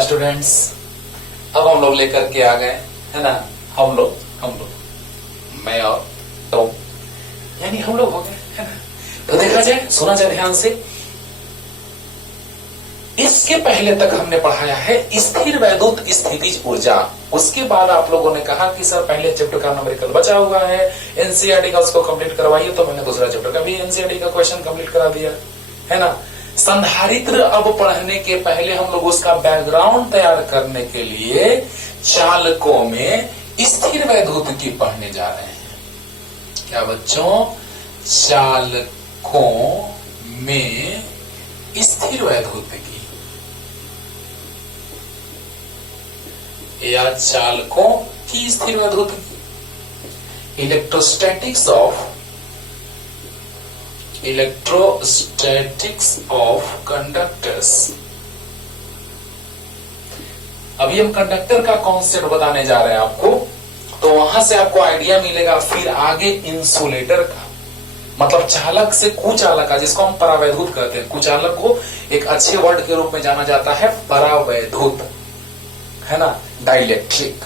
Students, अब हम लोग लेकर के आ गए, है ना। हम लोग मैं और तुम, यानी हम लोग हो गए, है ना। तो देखा जाए, सुना जाए ध्यान से। इसके पहले तक हमने पढ़ाया है स्थिर वैद्युत स्थितिज ऊर्जा। उसके बाद आप लोगों ने कहा कि सर पहले चैप्टर का न्यूमेरिकल बचा हुआ है, एनसीईआरटी का उसको कंप्लीट करवाइए। तो मैंने दूसरा चैप्टर का भी एनसीईआरटी का क्वेश्चन कंप्लीट करा दिया, है ना। संधारित्र अब पढ़ने के पहले हम लोग उसका बैकग्राउंड तैयार करने के लिए चालकों में स्थिर वैद्युत की पढ़ने जा रहे हैं। क्या बच्चों? चालकों में स्थिर वैद्युत की या चालकों की स्थिर वैद्युत की। Electrostatics of conductors. अभी हम कंडक्टर का कॉन्सेप्ट बताने जा रहे हैं आपको, तो वहां से आपको आइडिया मिलेगा। फिर आगे इंसुलेटर का मतलब चालक से कुचालक का, जिसको हम परावैद्युत कहते हैं। कुचालक को एक अच्छे वर्ड के रूप में जाना जाता है परावैद्युत, है ना, डाइलेक्ट्रिक।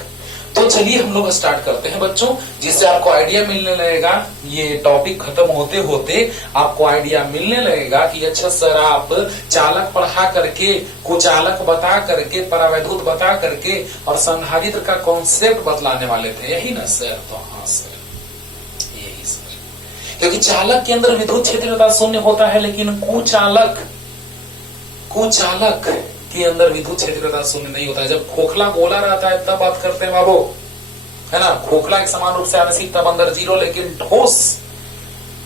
तो चलिए हम लोग स्टार्ट करते हैं बच्चों, जिससे आपको आइडिया मिलने लगेगा। ये टॉपिक खत्म होते होते आपको आइडिया मिलने लगेगा कि अच्छा सर आप चालक पढ़ा करके, कुचालक बता करके, परावैद्युत बता करके और संधारित्र का कॉन्सेप्ट बतलाने वाले थे, यही ना सर? तो हाँ सर, यही सर। क्योंकि चालक के अंदर विद्युत क्षेत्रता शून्य होता है, लेकिन कुचालक के अंदर विद्युत क्षेत्रता शून्य नहीं होता है। जब खोखला गोला रहता है तब बात करते हैं बाबू, है ना। खोखला एक समान रूप से आंशिक तब अंदर जीरो, लेकिन ठोस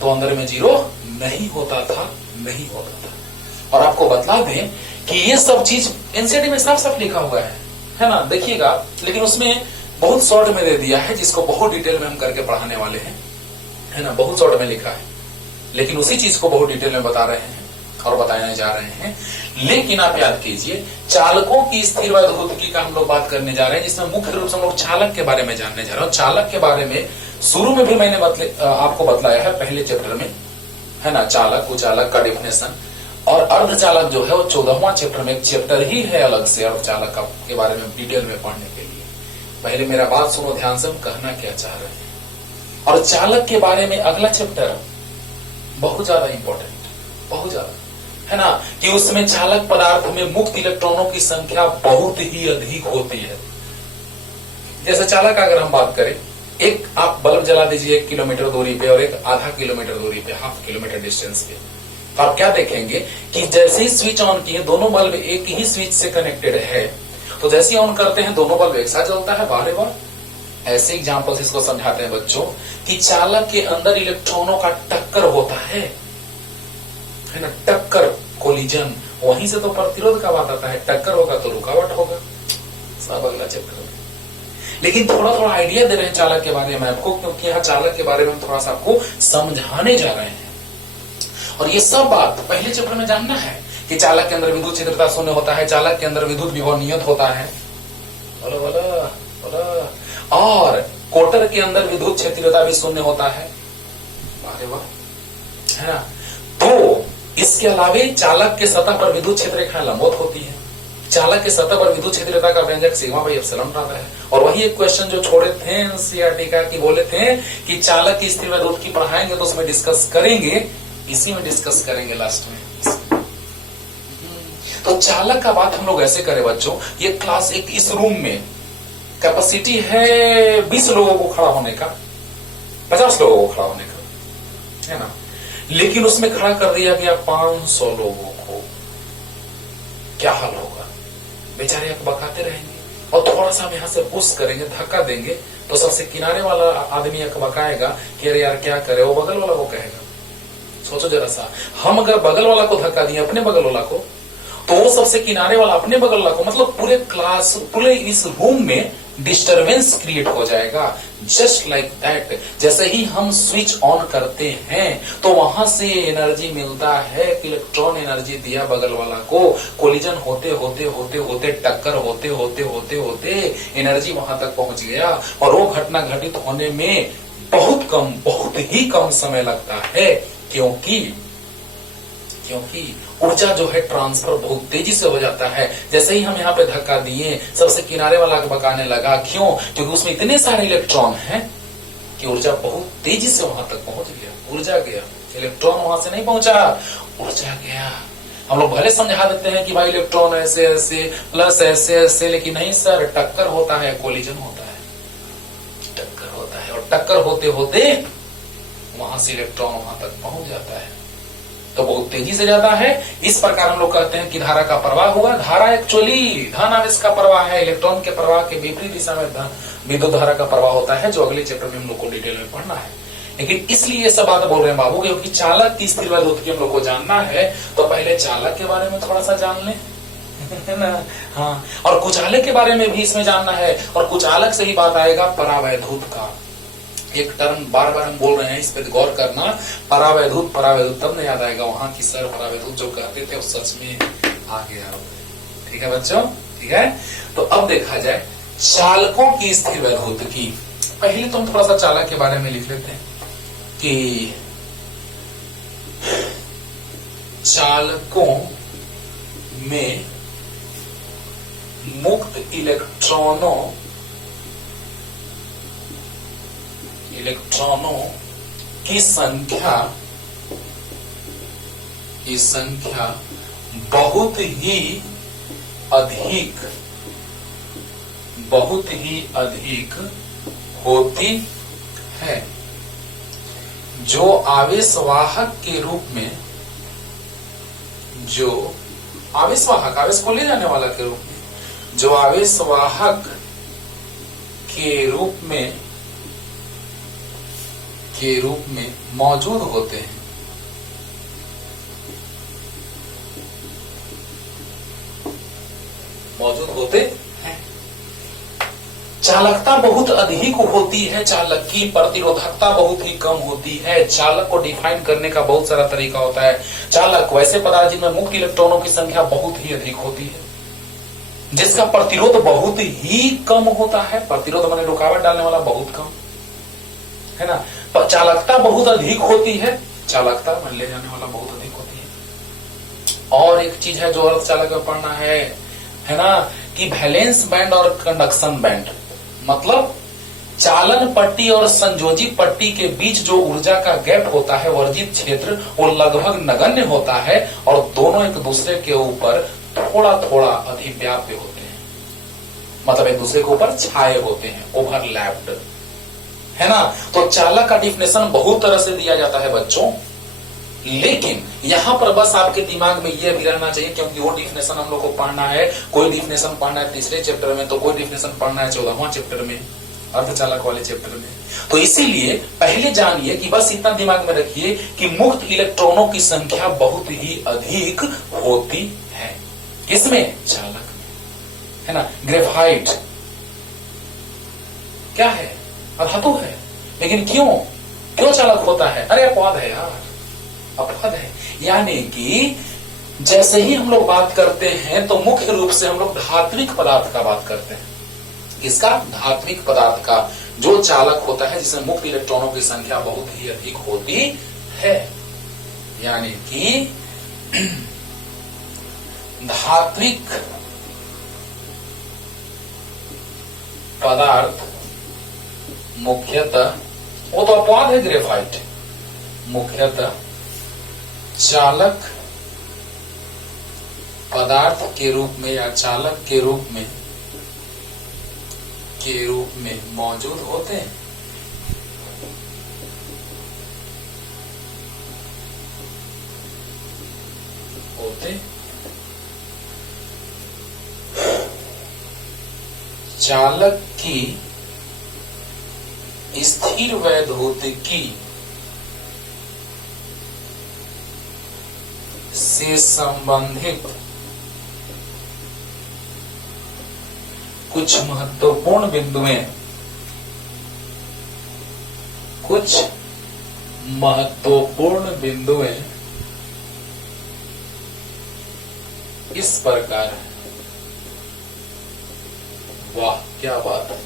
तो अंदर में जीरो नहीं होता था। और आपको बतला दें कि ये सब चीज एनसीईआरटी में साफ लिखा हुआ है ना, देखिएगा। लेकिन उसमें बहुत शॉर्ट में दे दिया है, जिसको बहुत डिटेल में हम करके पढ़ाने वाले हैं, है ना। बहुत शॉर्ट में लिखा है, लेकिन उसी चीज को बहुत डिटेल में बता रहे हैं और बताने जा रहे हैं। लेकिन आप याद कीजिए, चालकों की स्थिर वैद्युतिकी का हम लोग बात करने जा रहे हैं, जिसमें मुख्य रूप से हम लोग चालक के बारे में जानने जा रहे हैं। चालक के बारे में शुरू में भी मैंने आपको बतलाया है पहले चैप्टर में, है ना। चालक, कुचालक का डिफिनेशन और अर्धचालक जो है वो 14वां चैप्टर में, एक चैप्टर ही है अलग से अर्धचालक के बारे में डिटेल में पढ़ने के लिए। पहले मेरा बात सुनो ध्यान से, हम कहना क्या चाह रहे हैं। और चालक के बारे में अगला चैप्टर बहुत ज्यादा इंपॉर्टेंट, बहुत ज्यादा, है ना, कि उसमें चालक पदार्थ में मुक्त इलेक्ट्रॉनों की संख्या बहुत ही अधिक होती है। जैसे चालक अगर हम बात करें, एक आप बल्ब जला दीजिए 1 किलोमीटर दूरी पे और एक आधा किलोमीटर दूरी पे, हाफ किलोमीटर डिस्टेंस पे, तो आप क्या देखेंगे कि जैसे ही स्विच ऑन किए, दोनों बल्ब एक ही स्विच से कनेक्टेड है, तो जैसे ही ऑन करते हैं दोनों बल्ब एक साथ जलता है। बारे बार ऐसे एग्जाम्पल से इसको समझाते हैं बच्चों कि चालक के अंदर इलेक्ट्रॉनों का टक्कर होता है ना, टक्कर, कोलिजन। वहीं से तो प्रतिरोध का बात आता है। टक्कर होगा तो रुकावट होगा, सब अगला चैप्टर में। लेकिन थोड़ा थोड़ा आइडिया दे रहे हैं चालक के बारे में आपको, क्योंकि यहाँ चालक के बारे में हम थोड़ा सा आपको समझाने जा रहे हैं। और ये सब बात पहले चैप्टर में जानना है कि चालक के अंदर विद्युत क्षेत्रता शून्य होता है, चालक के अंदर विद्युत विभव नियत होता है, और कोटर के अंदर विद्युत क्षेत्रता भी शून्य होता है। अरे वाह, है ना। तो इसके अलावे चालक के सतह पर विद्युत क्षेत्र रेखा लंबवत होती है। चालक के सतह पर विद्युत क्षेत्रता का व्यंजक सिग्मा बाई एप्सिलॉन रहता है। और वही एक क्वेश्चन जो छोड़े थे एनसीईआरटी का, कि बोले थे कि चालक की स्थिर वैद्युत की पढ़ाएंगे तो उसमें डिस्कस करेंगे, इसी में डिस्कस करेंगे लास्ट में। तो चालक का बात हम लोग ऐसे करें बच्चों, ये क्लास एक इस रूम में कैपेसिटी है 20 लोगों को खड़ा होने का, 50 लोगों को खड़ा होने का, है ना। लेकिन उसमें खड़ा कर दिया गया 500 लोगों को, क्या हाल होगा? बेचारे अकबकाते रहेंगे। और थोड़ा सा हम यहां से पुश करेंगे, धक्का देंगे, तो सबसे किनारे वाला आदमी अकबकाएगा कि अरे यार क्या करे, वो बगल वाला को कहेगा। सोचो जरा सा, हम अगर बगल वाला को धक्का दिए, अपने बगल वाला को, तो वो सबसे किनारे वाला अपने बगल वाला को, मतलब पूरे क्लास, पूरे इस रूम में डिस्टरबेंस क्रिएट हो जाएगा। जस्ट लाइक दैट, जैसे ही हम स्विच ऑन करते हैं तो वहां से एनर्जी मिलता है, इलेक्ट्रॉन एनर्जी दिया बगल वाला को, कोलिजन होते होते होते होते, टक्कर होते होते होते होते एनर्जी वहां तक पहुंच गया। और वो घटना घटित होने में बहुत ही कम समय लगता है, क्योंकि ऊर्जा जो है ट्रांसफर बहुत तेजी से हो जाता है। जैसे ही हम यहाँ पे धक्का दिए, सबसे किनारे वाला बकाने लगा। क्यों? क्योंकि उसमें इतने सारे इलेक्ट्रॉन हैं कि ऊर्जा बहुत तेजी से वहां तक पहुंच गया। ऊर्जा गया, इलेक्ट्रॉन वहां से नहीं पहुंचा, ऊर्जा गया। हम लोग भले समझा देते हैं कि भाई इलेक्ट्रॉन ऐसे ऐसे प्लस ऐसे ऐसे, लेकिन नहीं सर, टक्कर होता है, कोलिजन होता है, टक्कर होता है, और टक्कर होते होते वहां से इलेक्ट्रॉन वहां तक पहुंच जाता है, तो बहुत तेजी से जाता है। इस प्रकार हम लोग कहते हैं कि धारा का प्रवाह हुआ। धारा एक्चुअली धन आवेश का प्रवाह है। इलेक्ट्रॉन के प्रवाह के विपरीत दिशा में विद्युत धारा का प्रवाह होता है, जो अगले चैप्टर में हम लोग को डिटेल में पढ़ना है। लेकिन इसलिए ये सब बात बोल रहे हैं बाबू, क्योंकि चालक की स्थिर वैद्युत की हम लोग को जानना है, तो पहले चालक के बारे में थोड़ा सा जान लें, है ना। हाँ, और कुचालक के बारे में भी इसमें जानना है, और कुचालक से ही बात आएगा परावैद्युत का। एक टर्म बार बार हम बोल रहे हैं, इस पे गौर करना, परावैद्युत परावैद्युत, तब नहीं याद आएगा वहां की सर परावैद्युत जो कहते थे वो सच में आ गया। ठीक है बच्चों, ठीक है। तो अब देखा जाए चालकों की स्थिर वैद्युत की। पहले तो हम थोड़ा सा चालक के बारे में लिख लेते हैं कि चालकों में मुक्त इलेक्ट्रॉनों की संख्या बहुत ही अधिक होती है। जो आवेशवाहक के रूप में, जो आवेशवाहक, आवेश को ले जाने वाला के रूप में, जो आवेशवाहक के रूप में मौजूद होते हैं, हैं। चालकता बहुत अधिक होती है, चालक की प्रतिरोधकता बहुत ही कम होती है। चालक को डिफाइन करने का बहुत सारा तरीका होता है। चालक वैसे पदार्थ जिनमें मुक्त इलेक्ट्रॉनों की संख्या बहुत ही अधिक होती है, जिसका प्रतिरोध बहुत ही कम होता है। प्रतिरोध माने रुकावट डालने वाला बहुत कम, है ना। चालकता बहुत अधिक होती है, चालकता मान ले जाने वाला बहुत अधिक होती है। और एक चीज है जो अर्धचालक में पढ़ना है ना, कि वैलेंस बैंड और कंडक्शन बैंड, मतलब चालन पट्टी और संयोजी पट्टी के बीच जो ऊर्जा का गैप होता है, वर्जित क्षेत्र, वो लगभग नगण्य होता है, और दोनों एक दूसरे के ऊपर थोड़ा थोड़ा अधिव्याप्य होते हैं, मतलब एक दूसरे के ऊपर छाए होते हैं, ओवरलैप्ड, है ना। तो चालक का डिफिनेशन बहुत तरह से दिया जाता है बच्चों, लेकिन यहां पर बस आपके दिमाग में यह भी रहना चाहिए, क्योंकि वो डिफिनेशन हम लोग को पढ़ना है। कोई डिफिनेशन पढ़ना है तीसरे चैप्टर में, तो कोई डिफिनेशन पढ़ना है 14वां चैप्टर में, अर्धचालक वाले चैप्टर में। तो इसीलिए पहले जानिए कि बस इतना दिमाग में रखिए कि मुक्त इलेक्ट्रॉनों की संख्या बहुत ही अधिक होती है। किसमें? चालक में, है ना। ग्रेफाइट क्या है? अधातु है, लेकिन क्यों चालक होता है? अरे अपवाद है यार, अपवाद है। यानी कि जैसे ही हम लोग बात करते हैं तो मुख्य रूप से हम लोग धात्विक पदार्थ का बात करते हैं। इसका धात्विक पदार्थ का जो चालक होता है, जिसमें मुक्त इलेक्ट्रॉनों की संख्या बहुत ही अधिक होती है, यानी कि धात्विक पदार्थ मुख्यतः, वो तो अपवाद है ग्रेफाइट, मुख्यतः चालक पदार्थ के रूप में या चालक के रूप में मौजूद होते हैं। चालक की स्थिर वैद्युतिकी से संबंधित कुछ महत्वपूर्ण बिंदुएं इस प्रकार है। वाह क्या बात है।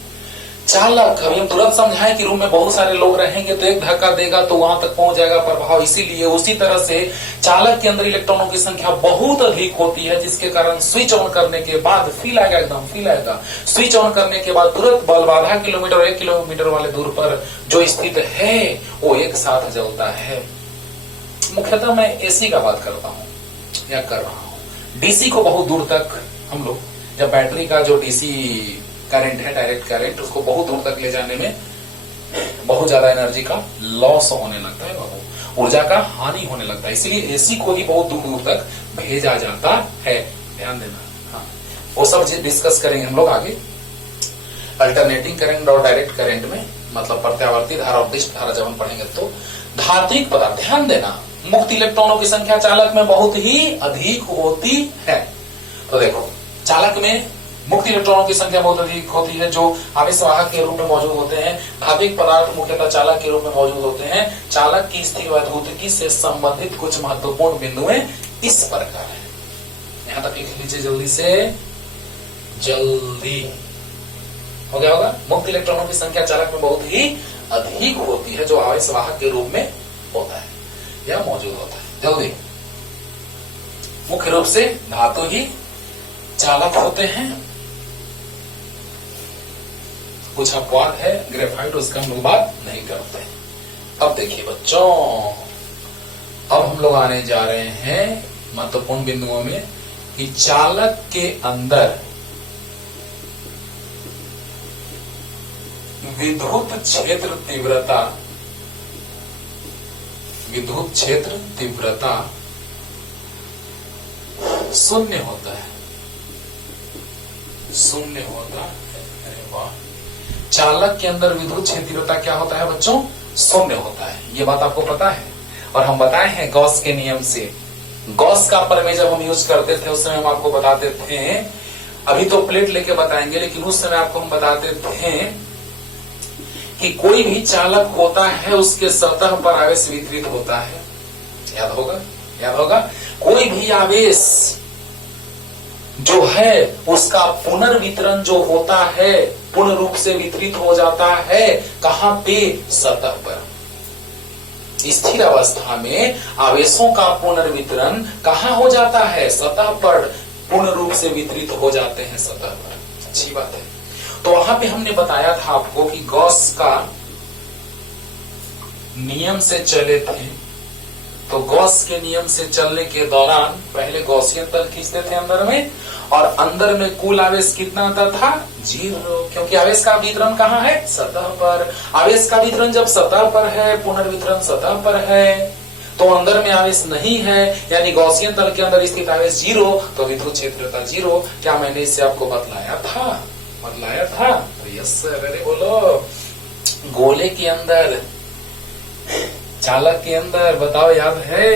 चालक, अभी हम तुरंत समझाएं कि रूम में बहुत सारे लोग रहेंगे तो एक धक्का देगा तो वहां तक पहुंच जाएगा प्रभाव, इसीलिए उसी तरह से चालक के अंदर इलेक्ट्रॉनों की संख्या बहुत अधिक होती है, जिसके कारण स्विच ऑन करने के बाद फील आएगा, एकदम फील आएगा। स्विच ऑन करने के बाद तुरंत बल्ब आधा किलोमीटर 1 किलोमीटर वाले दूर पर जो स्थित है वो एक साथ जलता है। मुख्यतः मैं एसी का बात करता हूं या कर रहा हूं। डीसी को बहुत दूर तक हम लोग, जब बैटरी का जो डीसी करंट है, डायरेक्ट करंट, उसको बहुत दूर तक ले जाने में बहुत ज्यादा एनर्जी का लॉस होने लगता है, बहुत ऊर्जा का हानि होने लगता है, इसलिए एसी को ही बहुत दूर दूर तक भेजा जाता है। ध्यान देना। हाँ, वो सब डिस्कस करेंगे हम लोग आगे। अल्टरनेटिंग करंट और डायरेक्ट करंट में, मतलब प्रत्यावर्ती धारा और दिष्ट धारा जब हम पढ़ेंगे तो धात्विक पदार्थ, ध्यान देना, मुक्त इलेक्ट्रॉनों की संख्या चालक में बहुत ही अधिक होती है। तो देखो, चालक में मुक्त इलेक्ट्रॉनों की संख्या बहुत अधिक होती है, जो आवेशवाहक के रूप में मौजूद होते हैं। धात्विक पदार्थ मुख्यतः चालक के रूप में मौजूद होते हैं। चालक की स्थिर वैद्युतिकी से संबंधित कुछ महत्वपूर्ण बिंदुएं इस प्रकार है। यहां तक लिख लीजिए जल्दी से, जल्दी हो गया होगा। मुक्त इलेक्ट्रॉनों की संख्या चालक में बहुत ही अधिक होती है, जो आवेशवाहक के रूप में होता है या मौजूद होता है। जल्दी, मुख्य रूप से धातु ही चालक होते हैं। कुछ अपवाद है, ग्रेफाइट, उसका हम लोग बात नहीं करते। अब देखिए बच्चों, अब हम लोग आने जा रहे हैं महत्वपूर्ण बिंदुओं में कि चालक के अंदर विद्युत क्षेत्र तीव्रता, विद्युत क्षेत्र तीव्रता शून्य होता है, शून्य होता है। अरे वाह, चालक के अंदर विद्युत क्षेत्र तीव्रता क्या होता है बच्चों? शून्य होता है। ये बात आपको पता है और हम बताए हैं गॉस के नियम से। गॉस का प्रमेय जब हम यूज करते थे उस समय हम आपको बताते थे, अभी तो प्लेट लेके बताएंगे, लेकिन उस समय आपको हम बताते थे कि कोई भी चालक होता है उसके सतह पर आवेश वितरित होता है। याद होगा, याद होगा। कोई भी आवेश जो है उसका पुनर्वितरण जो होता है, पूर्ण रूप से वितरित हो जाता है, कहां पे? सतह पर। स्थिर अवस्था में आवेशों का पुनर्वितरण कहां हो जाता है? सतह पर पूर्ण रूप से वितरित हो जाते हैं सतह पर। अच्छी बात है। तो वहां पे हमने बताया था आपको कि गॉस का नियम से चले थे, तो गॉस के नियम से चलने के दौरान पहले गॉसियन तल खींचते थे अंदर में, और अंदर में कुल आवेश कितना आता था? 0, क्योंकि आवेश का वितरण कहाँ है? सतह पर। आवेश का वितरण जब सतह पर है, पुनर्वितरण सतह पर है, तो अंदर में आवेश नहीं है, यानी गॉसियन तल के अंदर स्थित आवेश 0, तो विद्युत क्षेत्रता 0। क्या मैंने इससे आपको बतलाया था? बतलाया था। तो यस सर, अरे बोलो। गोले के अंदर, चालक के अंदर, बताओ याद है?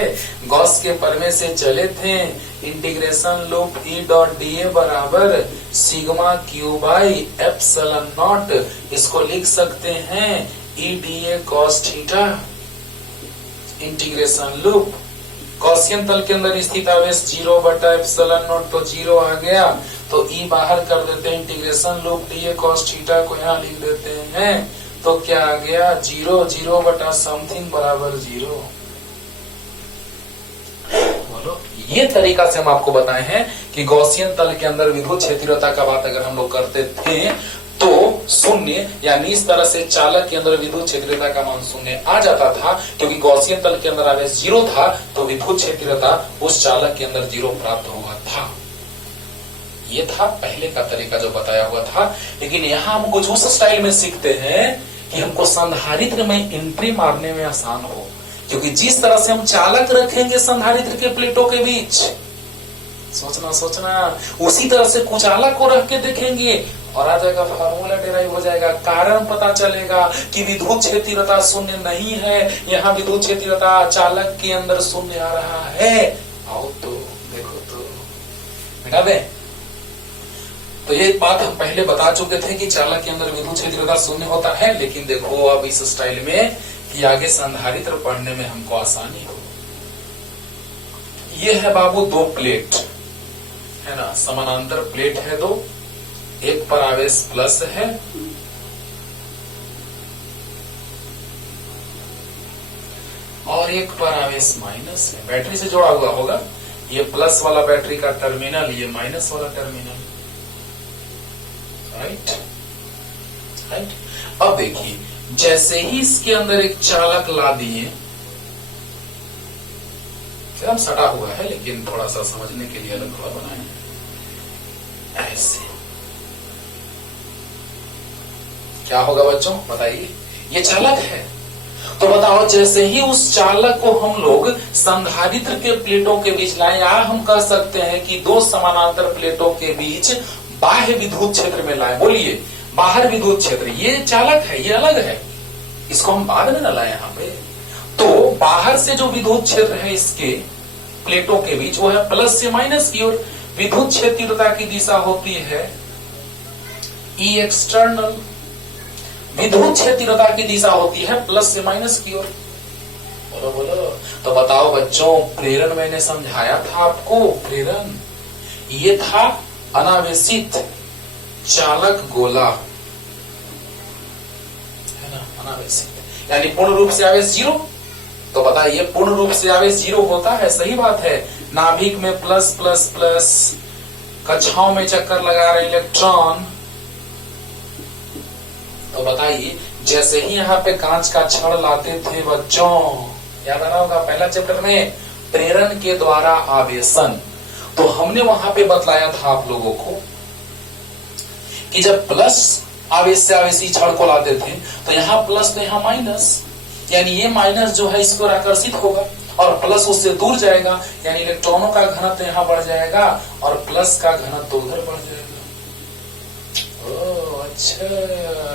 गॉस के प्रमेय से चले थे, integration loop E dot dA बराबर sigma Q by epsilon not. इसको लिख सकते हैं E dA cos theta. Integration loop, Gaussian तल के अंदर स्थित आवेश 0 बटा एप्सिलॉन नॉट, तो 0 आ गया, तो E बाहर कर देते हैं। Integration loop dA cos theta को यहाँ लिख देते हैं, तो क्या आ गया? 0, 0 बटा समथिंग बराबर 0। बोलो, ये तरीका से हम आपको बताए हैं कि गॉसियन तल के अंदर विद्युत क्षेत्रता का बात अगर हम लोग करते थे तो शून्य, यानी इस तरह से चालक के अंदर विद्युत क्षेत्रता का मान शून्य आ जाता था, क्योंकि गॉसियन तल के अंदर आवेश 0 था, तो विद्युत क्षेत्रता उस चालक के अंदर 0 प्राप्त हुआ था। ये था पहले का तरीका जो बताया हुआ था। लेकिन यहाँ हम कुछ उस स्टाइल में सीखते हैं कि हमको संधारित्र में एंट्री मारने में आसान हो, क्योंकि जिस तरह से हम चालक रखेंगे संधारित्र के प्लेटों के बीच, सोचना उसी तरह से कुचालक को रख के देखेंगे और आ जाएगा, फार्मूला डिराइव हो जाएगा, कारण पता चलेगा कि विद्युत क्षेत्रता शून्य नहीं है, यहाँ विद्युत क्षेत्रता चालक के अंदर शून्य आ रहा है। आओ तो देखो तो बेटा दे। तो ये बात हम पहले बता चुके थे कि चालक के अंदर विद्युत क्षेत्रता शून्य होता है, लेकिन देखो अब इस स्टाइल में कि आगे संधारित्र पढ़ने में हमको आसानी हो। ये है बाबू 2 प्लेट है ना, समानांतर प्लेट है 2, एक पर आवेश प्लस है और एक पर आवेश माइनस है, बैटरी से जुड़ा हुआ होगा। ये प्लस वाला बैटरी का टर्मिनल, ये माइनस वाला टर्मिनल, राइट राइट। अब देखिए, जैसे ही इसके अंदर एक चालक ला दिए, एकदम सटा हुआ है लेकिन थोड़ा सा समझने के लिए अलग थोड़ा बनाए हैं ऐसे, क्या होगा बच्चों बताइए? ये चालक है, तो बताओ जैसे ही उस चालक को हम लोग संधारित्र के प्लेटों के बीच लाए, या हम कह सकते हैं कि दो समानांतर प्लेटों के बीच बाह्य विद्युत क्षेत्र में लाए, बोलिए बाहर विद्युत क्षेत्र, ये चालक है, ये अलग है, इसको हम बाद में न लाए यहाँ पे। तो बाहर से जो विद्युत क्षेत्र है इसके प्लेटों के बीच, वो है प्लस से माइनस की ओर। विद्युत क्षेत्रता की दिशा होती है ई एक्सटर्नल, विद्युत क्षेत्रता की दिशा होती है प्लस से माइनस की ओर। बोलो बोलो। तो बताओ बच्चों, प्रेरण मैंने समझाया था आपको, प्रेरण ये था अनावेशित चालक गोला, है ना, अनावेशित यानी पूर्ण रूप से आवेश जीरो। तो बताइए पूर्ण रूप से आवेश जीरो होता है, सही बात है। नाभिक में प्लस प्लस प्लस, कक्षाओं में चक्कर लगा रहे इलेक्ट्रॉन। तो बताइए जैसे ही यहाँ पे कांच का छड़ लाते थे बच्चों, याद आ रहा होगा पहला चैप्टर में, प्रेरण के द्वारा आवेशन, तो हमने वहां पे बतलाया था आप लोगों को कि जब प्लस आवेश से आवेशी छड़ को लाते थे तो यहाँ प्लस तो यहाँ माइनस, यानी ये माइनस जो है इसको आकर्षित होगा और प्लस उससे दूर जाएगा, यानी इलेक्ट्रॉनों का घनत्व यहाँ बढ़ जाएगा और प्लस का घनत्व उधर बढ़ जाएगा। ओह अच्छा,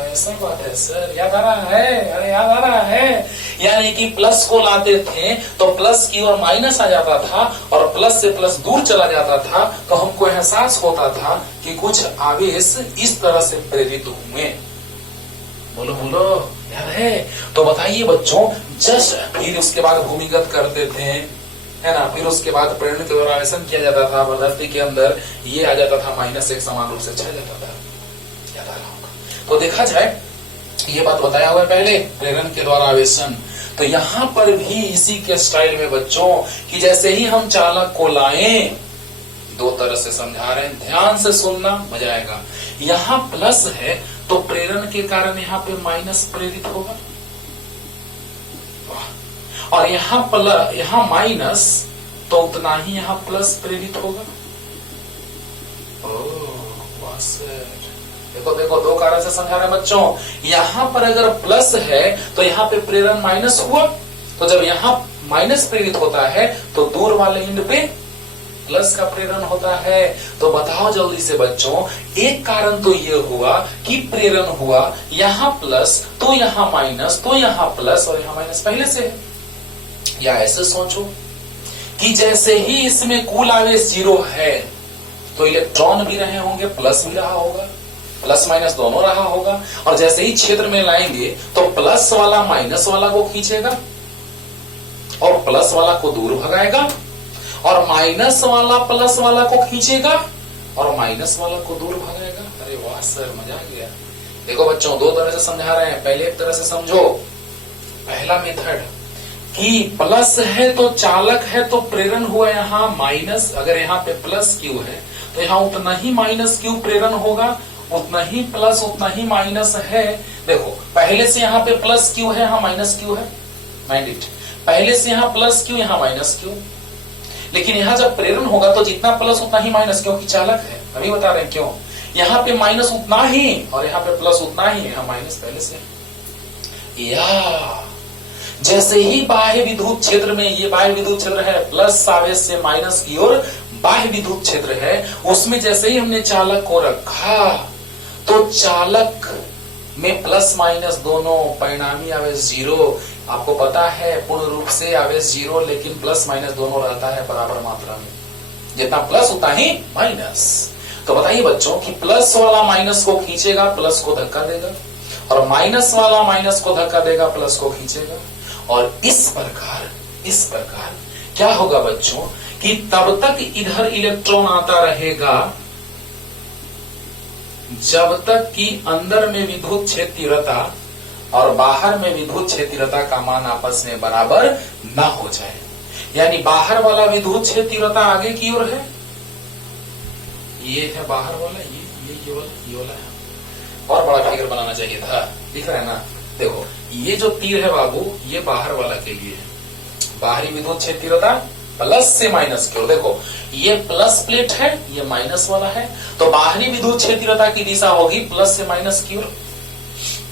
ऐसा बात है सर, याद आ रहा है? अरे याद आ रहा है। यानी कि प्लस को लाते थे तो प्लस की ओर माइनस आ जाता था और प्लस से प्लस दूर चला जाता था, तो हमको एहसास होता था कि कुछ आवेश इस तरह से प्रेरित हुए। बोलो बोलो, याद है? तो बताइए बच्चों, जस्ट फिर उसके बाद भूमिगत करते थे, है ना, फिर उसके बाद प्रेरण के द्वारा आवेशन किया जाता था पदार्थ के अंदर, ये आ जाता था माइनस एक समान रूप से छह जाता था, याद आ रहा होगा। तो देखा जाए ये बात बताया हुआ है पहले, प्रेरण के द्वारा आवेशन। तो यहाँ पर भी इसी के स्टाइल में बच्चों कि जैसे ही हम चालक को लाएं, दो तरह से समझा रहे हैं, ध्यान से सुनना, मजा आएगा। यहाँ प्लस है तो प्रेरण के कारण यहाँ पे माइनस प्रेरित होगा, और यहाँ माइनस तो उतना ही यहाँ प्लस प्रेरित होगा। ओह सर, देखो देखो, दो कारण से समझा रहे हैं बच्चों। यहाँ पर अगर प्लस है तो यहाँ पे प्रेरण माइनस हुआ, तो जब यहाँ माइनस प्रेरित होता है तो दूर वाले एंड पे प्लस का प्रेरण होता है। तो बताओ जल्दी से बच्चों, एक कारण तो ये हुआ कि प्रेरण हुआ, यहाँ प्लस तो यहाँ माइनस, तो यहाँ प्लस और यहाँ माइनस पहले से है। या ऐसे सोचो कि जैसे ही इसमें कुल आवेश जीरो है तो इलेक्ट्रॉन भी रहे होंगे, प्लस भी रहा होगा, प्लस माइनस दोनों रहा होगा, और जैसे ही क्षेत्र में लाएंगे तो प्लस वाला माइनस वाला को खींचेगा और प्लस वाला को दूर भगाएगा, और माइनस वाला प्लस वाला को खींचेगा और माइनस वाला को दूर भगाएगा। अरे वाह सर, मजा आ गया। देखो बच्चों, दो तरह से समझा रहे हैं। पहले एक तरह से समझो, पहला मेथड कि प्लस है तो चालक है तो प्रेरण हुआ यहाँ माइनस, अगर यहाँ पे प्लस क्यू है तो यहाँ उतना ही माइनस क्यू प्रेरण होगा, उतना ही प्लस उतना ही माइनस है। देखो पहले से यहाँ पे प्लस क्यू है, यहाँ माइनस क्यू है, माइंड इट, पहले से यहाँ प्लस क्यू यहाँ माइनस क्यू, लेकिन यहाँ जब प्रेरण होगा तो जितना प्लस उतना ही माइनस, क्योंकि चालक है। अभी बता रहे हैं क्यों, यहाँ पे माइनस उतना ही और यहाँ पे प्लस उतना ही, यहाँ माइनस पहले से। या जैसे ही बाह्य विद्युत क्षेत्र में, ये बाह्य विद्युत क्षेत्र है प्लस आवेश से माइनस की ओर बाह्य विद्युत क्षेत्र है, उसमें जैसे ही हमने चालक को रखा तो चालक में प्लस माइनस दोनों, परिणामी आवेश जीरो। आपको पता है पूर्ण रूप से आवेश जीरो, लेकिन प्लस माइनस दोनों रहता है बराबर मात्रा में, जितना प्लस उतना ही माइनस। तो बताइए बच्चों कि प्लस वाला माइनस को खींचेगा, प्लस को धक्का देगा, और माइनस वाला माइनस को धक्का देगा, प्लस को खींचेगा। और इस प्रकार क्या होगा बच्चों कि तब तक इधर इलेक्ट्रॉन आता रहेगा जब तक कि अंदर में विद्युत क्षेत्रता और बाहर में विद्युत क्षेत्रता का मान आपस में बराबर ना हो जाए। यानी बाहर वाला विद्युत क्षेत्रता आगे की ओर है, ये है बाहर वाला, ये वाला है। और बड़ा फिगर बनाना चाहिए था, दिख रहा है ना। देखो ये जो तीर है बाबू, ये बाहर वाला के लिए है, बाहरी विद्युत क्षेत्रता प्लस से माइनस की ओर। देखो ये प्लस प्लेट है, ये माइनस वाला है, तो बाहरी विद्युत क्षेत्रता की दिशा होगी प्लस से माइनस की ओर।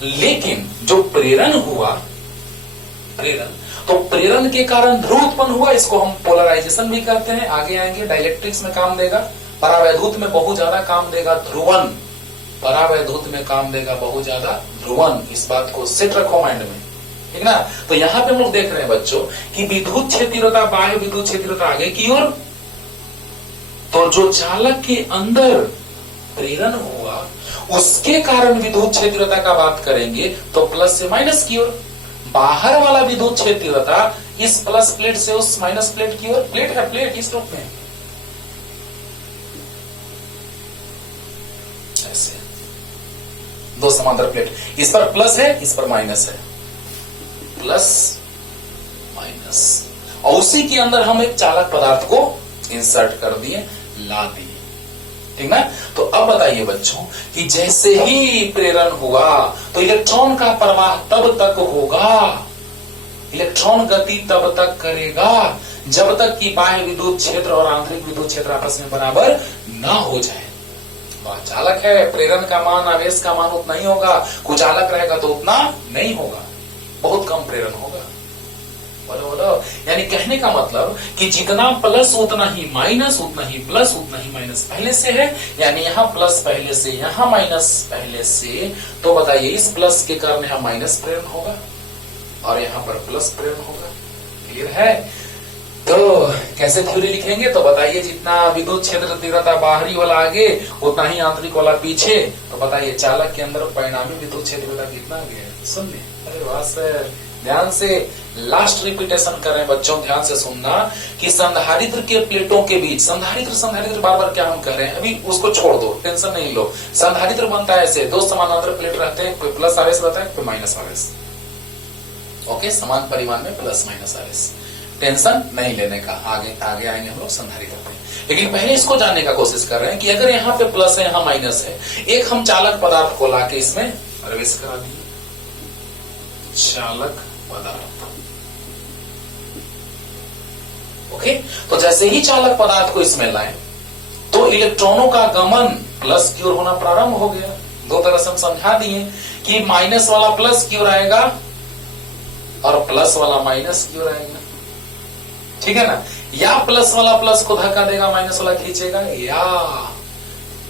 लेकिन जो प्रेरण हुआ, तो प्रेरण के कारण ध्रुव उत्पन्न हुआ, इसको हम पोलराइजेशन भी कहते हैं, आगे आएंगे। डाइलेक्ट्रिक्स में काम देगा, परावैद्युत में बहुत ज्यादा काम देगा ध्रुवन, परावैद्युत में काम देगा बहुत ज्यादा ध्रुवन। इस बात को सेट रखो माइंड में, ठीक ना। तो यहां पे हम लोग देख रहे हैं बच्चों कि विद्युत क्षेत्रता, बाह्य विद्युत क्षेत्रता आगे की ओर, तो जो चालक के अंदर प्रेरण हुआ उसके कारण विद्युत क्षेत्रता का बात करेंगे तो प्लस से माइनस की ओर। बाहर वाला विद्युत क्षेत्रता इस प्लस प्लेट से उस माइनस प्लेट की ओर, प्लेट है प्लेट इस रूप में ऐसे दो समांतर प्लेट, इस पर प्लस है, इस पर माइनस है, प्लस माइनस, और उसी के अंदर हम एक चालक पदार्थ को इंसर्ट कर दिए, ला दिए, ठीक ना। तो अब बताइए बच्चों कि जैसे ही प्रेरण हुआ तो इलेक्ट्रॉन का प्रवाह तब तक होगा, इलेक्ट्रॉन गति तब तक करेगा जब तक कि बाह्य विद्युत क्षेत्र और आंतरिक विद्युत क्षेत्र आपस में बराबर ना हो जाए। वह चालक है, प्रेरण का मान, आवेश का मान उतना ही होगा, कुचालक रहेगा तो उतना नहीं होगा, बहुत कम प्रेरण होगा। बोलो, यानी कहने का मतलब कि जितना प्लस उतना ही माइनस, उतना ही प्लस उतना ही माइनस पहले से है। यानी यहाँ प्लस पहले से, यहाँ माइनस पहले से, तो बताइए इस प्लस के कारण यहाँ माइनस प्रेरण होगा और यहाँ पर प्लस प्रेरण होगा। क्लियर है? तो कैसे थ्योरी लिखेंगे? तो बताइए जितना विद्युत क्षेत्र तीव्रता बाहरी वाला आगे उतना ही आंतरिक वाला पीछे। तो बताइए चालक के अंदर परिणामी विद्युत क्षेत्र कितना आगे है? सुन ले, अरे वाह सर, ध्यान से लास्ट रिपीटेशन कर रहे हैं बच्चों, ध्यान से सुनना कि संधारित्र के प्लेटों के बीच, संधारित्र बार बार क्या हम कह रहे हैं, अभी उसको छोड़ दो, टेंशन नहीं लो। संधारित्र बनता है ऐसे, दो समानांतर प्लेट रहते हैं, कोई प्लस आवेश रहता है कोई माइनस आवेश, ओके, समान परिमाण में प्लस माइनस आवेश, टेंशन नहीं लेने का। आगे आगे आएंगे हम लोग संधारित्र पे, लेकिन पहले इसको जानने का कोशिश कर रहे हैं कि अगर यहाँ पे प्लस है यहाँ माइनस है, एक हम चालक पदार्थ को लाके इसमें प्रवेश करा दिए, चालक पदार्थ, ओके। तो जैसे ही चालक पदार्थ को इसमें लाए तो इलेक्ट्रॉनों का गमन प्लस की ओर होना प्रारंभ हो गया। दो तरह से हम समझा दिए कि माइनस वाला प्लस की ओर आएगा और प्लस वाला माइनस की ओर आएगा, ठीक है ना। या प्लस वाला प्लस को धक्का देगा, माइनस वाला खींचेगा, या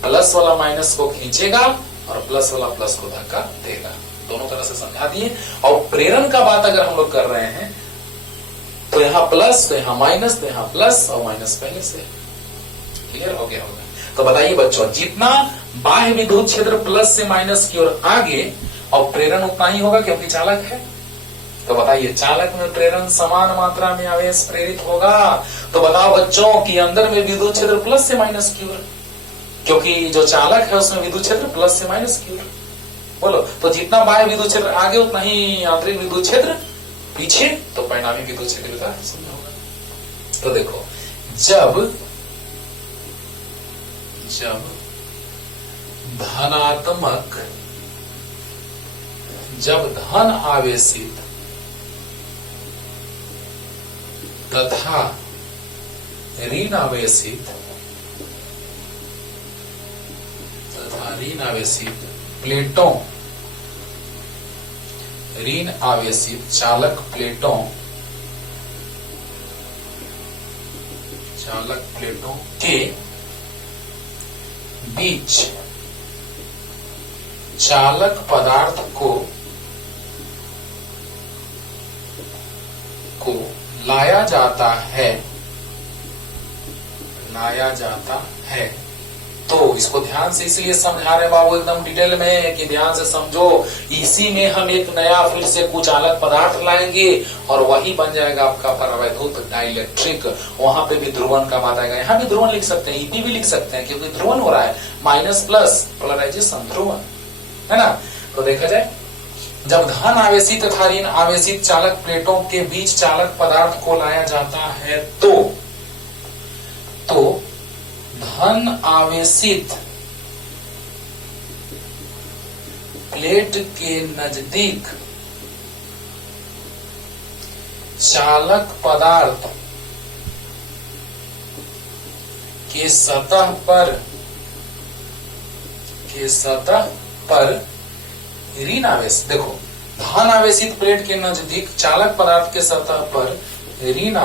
प्लस वाला माइनस को खींचेगा और प्लस वाला प्लस को धक्का देगा। दोनों तरह से समझा दिए। और प्रेरण का बात अगर हम लोग कर रहे हैं तो यहाँ प्लस, तो यहाँ माइनस, तो यहाँ प्लस और माइनस पहले से। क्लियर हो गया होगा? तो बताइए बच्चों, जितना बाह्य विद्युत क्षेत्र प्लस से माइनस की ओर आगे और प्रेरण उतना ही होगा क्योंकि चालक है। तो बताइए चालक में प्रेरण समान मात्रा में आवेश प्रेरित होगा। तो बताओ बच्चों कि अंदर में विद्युत क्षेत्र प्लस से माइनस की ओर, क्योंकि जो चालक है उसमें विद्युत क्षेत्र प्लस से माइनस की ओर। बोलो, तो जितना बाह्य विद्युत क्षेत्र आगे उतना ही आंतरिक विद्युत क्षेत्र पीछे, तो परिणामी विद्युत क्षेत्र का शून्य होगा। तो देखो जब धनात्मक, जब धन आवेशित तथा ऋण आवेशित प्लेटों, ऋण आवेशित चालक प्लेटों के बीच चालक पदार्थ को लाया जाता है। तो इसको ध्यान से इसलिए समझा रहे बाबू एकदम डिटेल में कि ध्यान से समझो। इसी में हम एक नया फिर से कुचालक पदार्थ लाएंगे और वही बन जाएगा आपका परावैद्युत डाइलेक्ट्रिक। वहां पे भी ध्रुवन का बात आएगा, यहाँ भी ध्रुवन लिख सकते हैं, ईपी भी लिख सकते हैं क्योंकि ध्रुवन हो रहा है, माइनस प्लस पोलराइजेशन ध्रुवन, है ना। तो देखा जाए जब धन आवेशित तथा ऋण आवेशित चालक प्लेटों के बीच चालक पदार्थ को लाया जाता है तो धन आवेशित प्लेट के नजदीक चालक पदार्थ के सतह पर ऋण आवेश, देखो धन आवेशित प्लेट के नजदीक चालक पदार्थ के सतह पर ऋण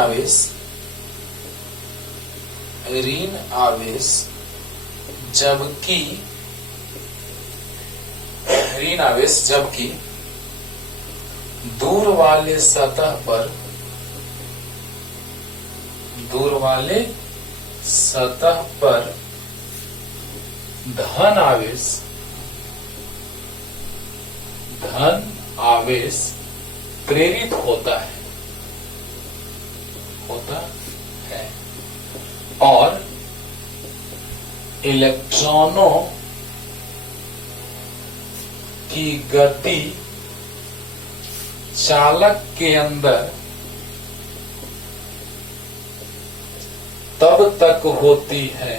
आवेश जबकि दूर वाले सतह पर धन आवेश प्रेरित होता है और इलेक्ट्रॉनों की गति चालक के अंदर तब तक होती है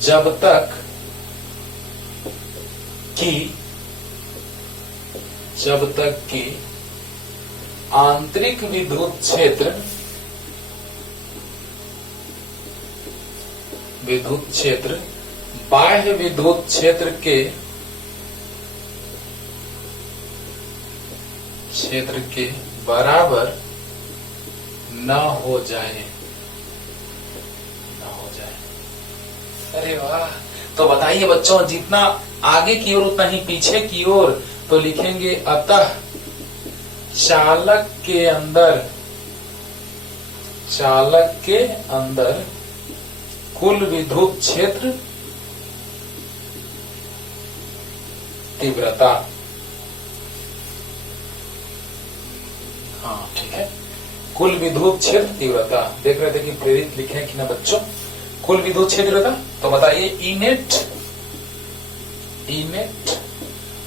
जब तक कि आंतरिक विद्युत क्षेत्र बाह्य विद्युत क्षेत्र के बराबर न हो जाए। अरे वाह, तो बताइए बच्चों, जितना आगे की ओर उतना ही पीछे की ओर, तो लिखेंगे अतः चालक के अंदर कुल विद्युत क्षेत्र तीव्रता, हाँ ठीक है, कुल विद्युत क्षेत्र तीव्रता। देख रहे थे कि प्रेरित लिखे हैं कि ना बच्चों, कुल विद्युत क्षेत्र तीव्रता। तो बताइए इनेट,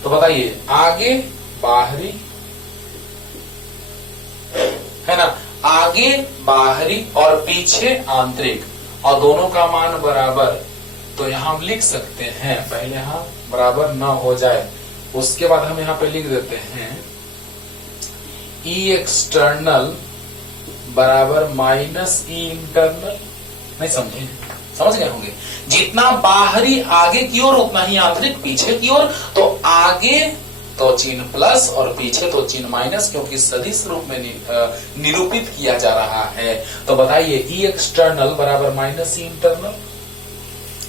तो बताइए आगे बाहरी है ना, आगे बाहरी और पीछे आंतरिक, और दोनों का मान बराबर, तो यहां हम लिख सकते हैं, पहले यहां बराबर न हो जाए, उसके बाद हम यहां पे लिख देते हैं E एक्सटर्नल बराबर माइनस E इंटरनल। नहीं समझे? समझ गए होंगे, जितना बाहरी आगे की ओर उतना ही आंतरिक पीछे की ओर, तो आगे तो चिन्ह प्लस और पीछे तो चिन्ह माइनस, क्योंकि सदिश रूप में निरूपित किया जा रहा है। तो बताइए E एक्सटर्नल बराबर माइनस E इंटरनल,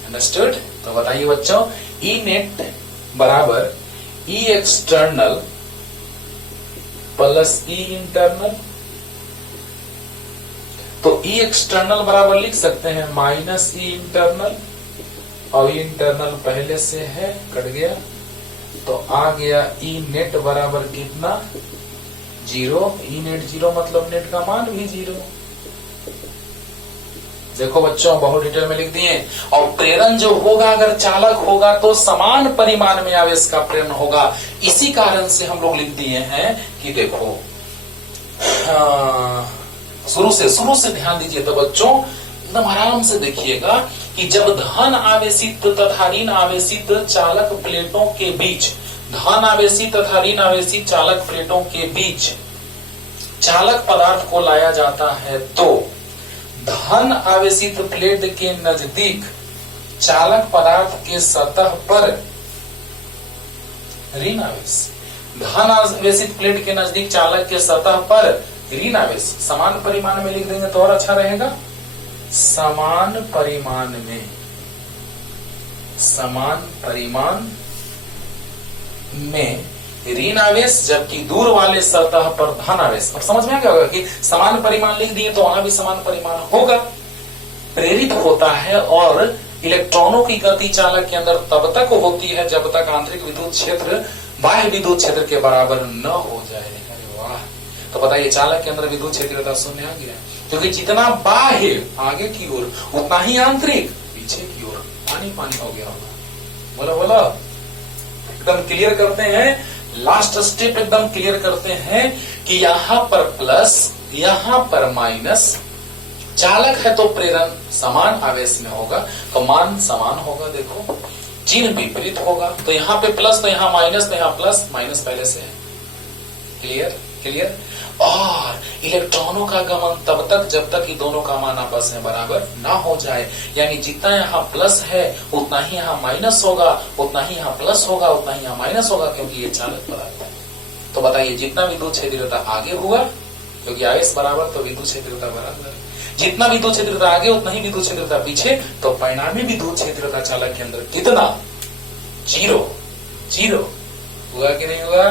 अंडरस्टूड? तो बताइए बच्चों, E नेट बराबर E external plus E internal, तो E एक्सटर्नल बराबर लिख सकते हैं माइनस E इंटरनल, और E इंटरनल पहले से है, कट गया, तो आ गया E नेट बराबर कितना, 0। E नेट 0 मतलब नेट का मान भी 0। देखो बच्चों, बहुत डिटेल में लिख दिए। और प्रेरण जो होगा, अगर चालक होगा तो समान परिमाण में आवेश का प्रेरण होगा। इसी कारण से हम लोग लिख दिए हैं कि देखो, शुरू से ध्यान दीजिए। तो बच्चों एकदम आराम से देखिएगा कि जब धन आवेशित तथा ऋण आवेशित चालक प्लेटों के बीच, धन आवेशित तथा ऋण आवेशित चालक प्लेटों के बीच चालक पदार्थ को लाया जाता है, तो धन आवेशित प्लेट के नजदीक चालक पदार्थ के सतह पर ऋण आवेश, धन आवेशित प्लेट के नजदीक चालक के सतह पर ऋण आवेश समान परिमाण में लिख देंगे तो और अच्छा रहेगा। समान परिमाण में ऋण आवेश, जबकि दूर वाले सतह पर धन आवेश। अब समझ में आ गया होगा कि समान परिमाण लिख दिए तो वहां भी समान परिमाण होगा, प्रेरित होता है। और इलेक्ट्रॉनों की गति चालक के अंदर तब तक होती है जब तक आंतरिक विद्युत क्षेत्र बाह्य विद्युत क्षेत्र के बराबर न हो जाए। अरे वाह, तो बताइए चालक के अंदर विद्युत क्षेत्र शून्य आ गया, क्योंकि जितना बाह्य आगे की ओर उतना ही आंतरिक पीछे की ओर पानी हो गया होगा। बोलो बोलो, एकदम क्लियर करते हैं। लास्ट स्टेप एकदम क्लियर करते हैं कि यहां पर प्लस, यहां पर माइनस, चालक है तो प्रेरण समान आवेश में होगा तो मान समान होगा। देखो चिन्ह विपरीत होगा, तो यहाँ पे प्लस तो यहाँ माइनस, तो यहाँ प्लस, माइनस पहले से है। Clear clear. और इलेक्ट्रॉनों का गमन तब तक जब तक कि दोनों का मान आपस में बराबर ना हो जाए, यानी जितना यहाँ प्लस है उतना ही यहाँ माइनस होगा, उतना ही यहाँ प्लस होगा, उतना ही यहाँ माइनस होगा, क्योंकि ये चालक पदार्थ है। तो बताइए जितना विद्युत क्षेत्रीयता आगे होगा, क्योंकि आवेश बराबर तो विद्युत क्षेत्रीयता बराबर, जितना विद्युत क्षेत्रीयता आगे उतना ही विद्युत क्षेत्रीयता पीछे, तो परिणामी विद्युत क्षेत्रीयता चालक के अंदर कितना? जीरो। जीरो हुआ कि नहीं हुआ?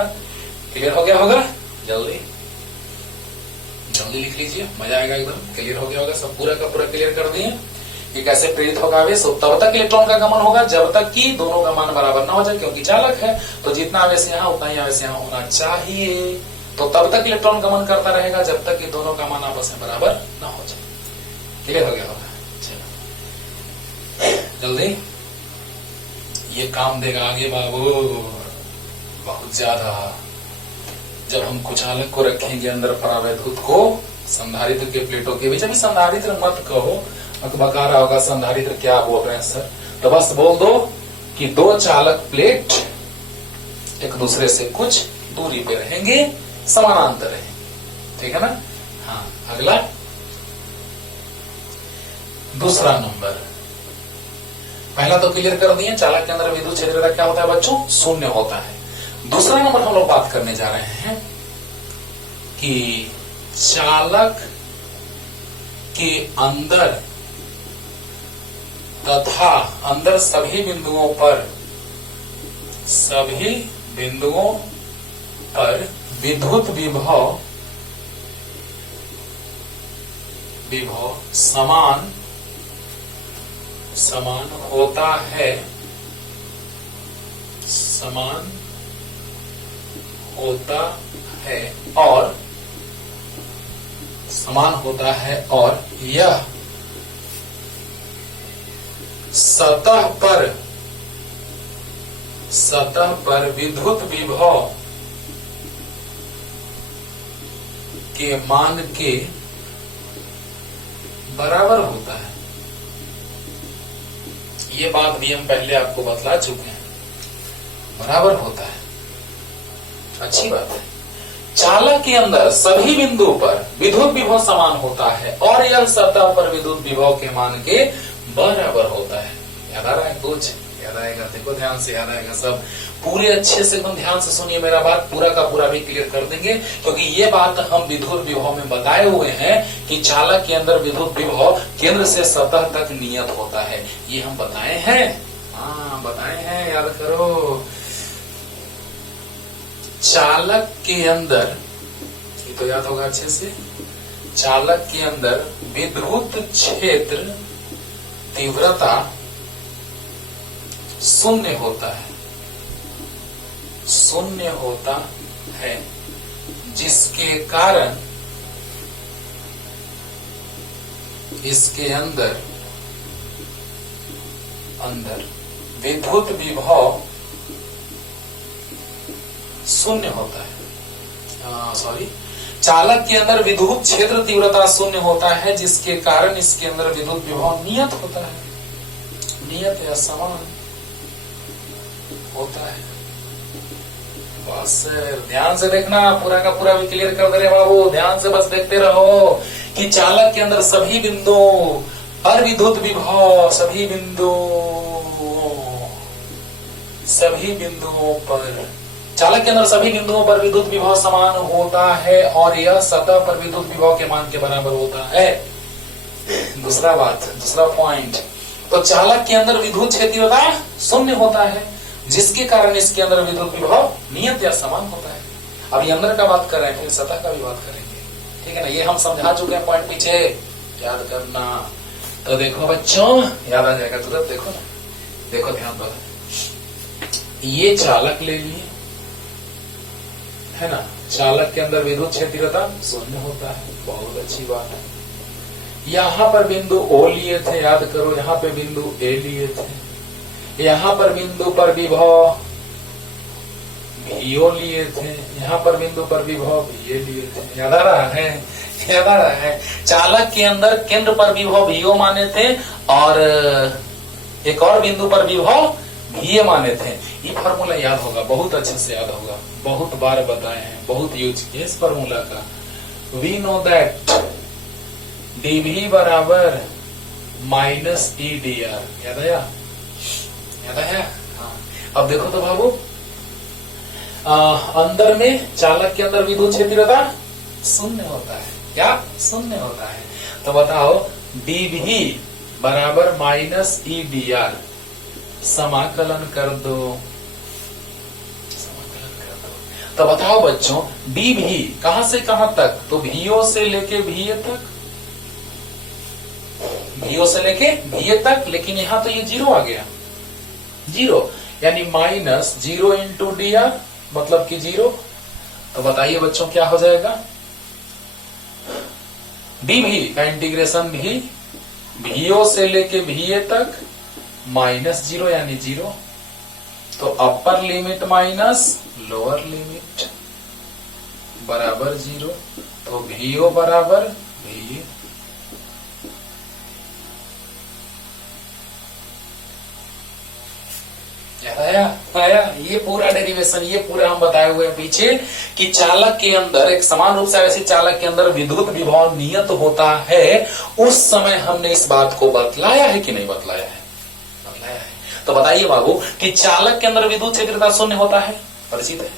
क्लियर हो गया होगा? जल्दी जल्दी लिख लीजिए, मजा आएगा एकदम। क्लियर हो गया होगा, सब पूरा का पूरा क्लियर कर दिए कि कैसे प्रेरित होगा आवेश। तब तक इलेक्ट्रॉन का गमन होगा जब तक कि दोनों का मान बराबर ना हो जाए, क्योंकि चालक है तो जितना आवेश यहाँ उतना ही आवेश यहाँ होना चाहिए। तो तब तक इलेक्ट्रॉन गमन करता रहेगा जब तक कि दोनों का मान आपस में बराबर ना हो जाए। क्लियर हो गया होगा? चलो जल्दी, ये काम देगा आगे बाबू बहुत ज्यादा। जब हम कुचालक को रखेंगे अंदर परावैद्युत को संधारित्र के प्लेटों के बीच, अभी संधारित्र मत कहो, बका रहा होगा संधारित्र क्या बोल रहे हैं सर, तो बस बोल दो कि दो चालक प्लेट एक दूसरे से कुछ दूरी पे रहेंगे, समानांतर है, ठीक है ना। हाँ अगला दूसरा नंबर, पहला तो क्लियर कर दिए, चालक के अंदर विद्युत क्षेत्रीयता क्या होता है बच्चों? शून्य होता है। दूसरा नंबर हम लोग बात करने जा रहे हैं कि चालक के अंदर तथा अंदर सभी बिंदुओं पर विद्युत विभव समान होता है, समान होता है और समान होता है, और यह सतह पर विद्युत विभव के मान के बराबर होता है। ये बात भी हम पहले आपको बतला चुके हैं, बराबर होता है। अच्छी बात है। चालक के अंदर सभी बिंदुओं पर विद्युत विभव समान होता है और यह सतह पर विद्युत विभव के मान के बराबर होता है। याद आ रहा है कुछ? याद आएगा, देखो ध्यान से याद आएगा सब। पूरे अच्छे से एकदम ध्यान से सुनिए मेरा बात, पूरा का पूरा भी क्लियर कर देंगे, क्योंकि ये बात हम विद्युत विभव में बताए हुए हैं कि चालक के अंदर विद्युत विभव केंद्र से सतह तक नियत होता है। ये हम बताए हैं, हाँ बताए हैं, याद करो। चालक के अंदर, ये तो याद होगा अच्छे से, चालक के अंदर विद्युत क्षेत्र तीव्रता शून्य होता है, शून्य होता है, जिसके कारण इसके अंदर विद्युत विभव शून्य होता है। सॉरी, चालक के अंदर विद्युत क्षेत्र तीव्रता शून्य होता है, जिसके कारण इसके अंदर विद्युत विभव नियत होता है, नियत या समान होता है। बस ध्यान से देखना, पूरा का पूरा भी क्लियर कर दे रहे बाबू, ध्यान से बस देखते रहो कि चालक के अंदर सभी बिंदुओं पर विद्युत विभव, सभी बिंदुओं पर, चालक के अंदर सभी बिंदुओं पर विद्युत विभव समान होता है और यह सतह पर विद्युत विभव के मान के बराबर होता है। दूसरा पॉइंट, तो चालक के अंदर विद्युत क्षेत्रीयता शून्य होता है, जिसके कारण इसके अंदर विद्युत विभव नियत या समान होता है। अभी अंदर का बात कर रहे हैं, फिर सतह का भी बात करेंगे, ठीक है ना। ये हम समझा चुके हैं पॉइंट, पीछे याद करना। तो देखो बच्चों, याद आ जाएगा तुरंत, देखो ना, देखो ध्यान दो। ये चालक ले लिए, है ना, चालक के अंदर विद्युत क्षेत्रीयता शून्य होता है, बहुत अच्छी बात है। यहाँ पर बिंदु O लिए थे, याद करो, यहाँ पे बिंदु A लिए थे। यहां पर बिंदु पर विभव vo लिए थे, यहाँ पर बिंदु पर विभव va लिए थे। याद आ रहा है? याद आ रहा है? चालक के अंदर केंद्र पर विभव vo माने थे और एक और बिंदु पर विभव va माने थे। ये फार्मूला याद होगा, बहुत अच्छे से याद होगा, बहुत बार बताए हैं, बहुत यूज किए इस फार्मूला का। वी नो दैट dv बराबर माइनस ई डी आर। याद आया? याद आया? हाँ। अब देखो तो बाबू, अंदर में चालक के अंदर विद्युत क्षेत्रता शून्य होता है। क्या? शून्य होता है। तो बताओ dv बराबर माइनस ई डी आर, समाकलन कर दो, समाकलन कर दो। तो बताओ बच्चों dv कहां से कहां तक? तो vo से लेके va तक, vo से लेके va तक। लेकिन यहां तो ये जीरो आ गया, जीरो यानी minus zero into D R मतलब कि जीरो। तो बताइए बच्चों क्या हो जाएगा? dv का इंटीग्रेशन भी vo से लेके va तक माइनस जीरो यानी जीरो। तो upper limit minus lower limit बराबर जीरो। तो vo बराबर va। आया? ये पूरा डेरिवेशन, ये पूरा हम बताए हुए हैं पीछे कि चालक के अंदर एक समान रूप से वैसे चालक के अंदर विद्युत विभव नियत होता है। उस समय हमने इस बात को बतलाया है कि नहीं बतलाया है? बतलाया है। तो बताइए बाबू कि चालक के अंदर विद्युत क्षेत्रता शून्य होता है, परिचित है।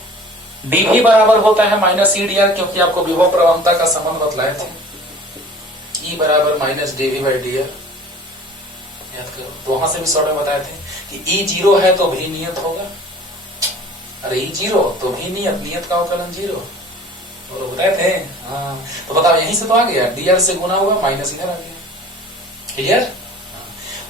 dv बराबर होता है माइनस ई डी आर, क्योंकि आपको विभव प्रवणता का संबंध बतलाए थे। E बराबर minus dv by D R, याद करो। तो वहां से भी शॉर्ट में बताए थे कि E जीरो है तो भी नियत होगा। अरे E जीरो तो भी नियत, नियत का अवकलन जीरो, वो बताए थे। हाँ तो बताओ यहीं से तो आ गया, dr से गुना हुआ माइनस इधर आ गया। क्लियर?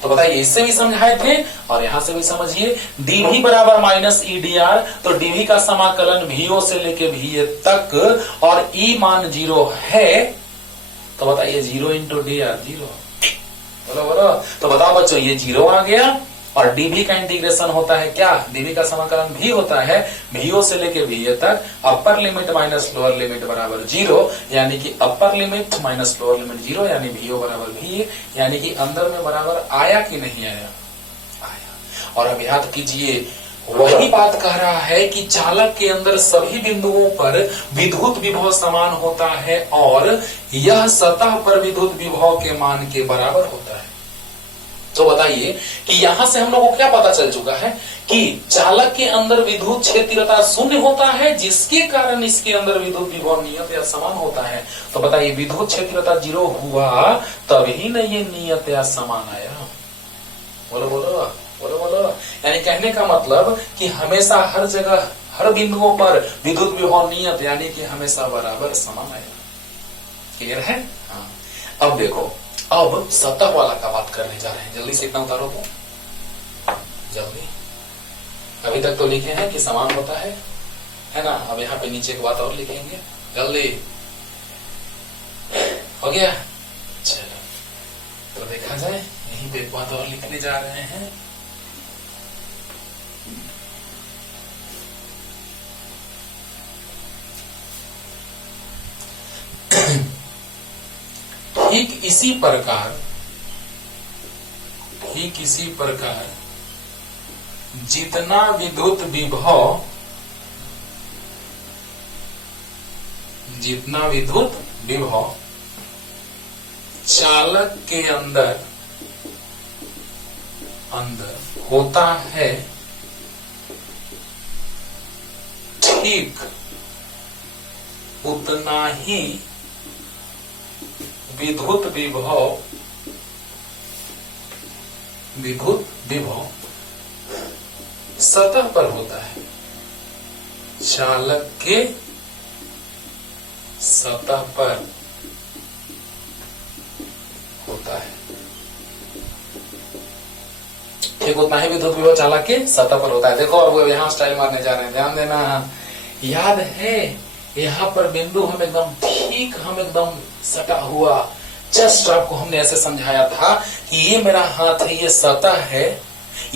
तो बताइए इससे भी समझाए थे और यहां से भी समझिए। dv बराबर माइनस ई डी आर, तो dv का समाकलन vo से लेके va तक और E मान जीरो है। तो बताइए zero into D R zero. बोलो बोलो। तो बताओ बच्चों ये जीरो आ गया और dv का इंटीग्रेशन होता है क्या? dv का समाकलन भी होता है vo से लेके va तक, अपर लिमिट माइनस लोअर लिमिट बराबर जीरो, यानी कि अपर limit minus lower limit zero, यानी vo बराबर va। यानी कि अंदर में बराबर आया कि नहीं आया? आया। और अब याद कीजिए वही बात कह रहा है कि चालक के अंदर सभी बिंदुओं पर विद्युत विभव समान होता है और यह सतह पर विद्युत विभव के मान के बराबर होता है। तो बताइए कि यहां से हम लोग को क्या पता चल चुका है कि चालक के अंदर विद्युत क्षेत्रता शून्य होता है, जिसके कारण इसके अंदर विद्युत विभव नियत या समान होता है। तो बताइए विद्युत क्षेत्रता जीरो हुआ तभी न ये नियत या समान आया। बोलो बोलो बोलो बोलो। यानी कहने का मतलब कि हमेशा हर जगह हर बिंदुओं पर विद्युत विभव नियत यानी कि हमेशा बराबर समान आएगा। क्लियर है? हाँ। अब देखो, अब सतह वाला का बात करने जा रहे हैं। जल्दी से इतना उतारो तो जल्दी। अभी तक तो लिखे हैं कि समान होता है ना। अब यहाँ पे नीचे की बात और लिखेंगे, जल्दी हो गया। चलो तो देखा जाए, यहीं पे एक बात और लिखने जा रहे हैं। ठीक इसी प्रकार जितना विद्युत विभव चालक के अंदर होता है, ठीक उतना ही विद्युत विभव सतह पर होता है। चालक के सतह पर होता है, ठीक उतना ही विद्युत विभव चालक के सतह पर होता है। देखो और वो यहाँ स्टाइल मारने जा रहे हैं, ध्यान देना। याद है यहाँ पर बिंदु हम एकदम सटा हुआ, जस्ट आपको हमने ऐसे समझाया था कि ये मेरा हाथ है, ये सतह है,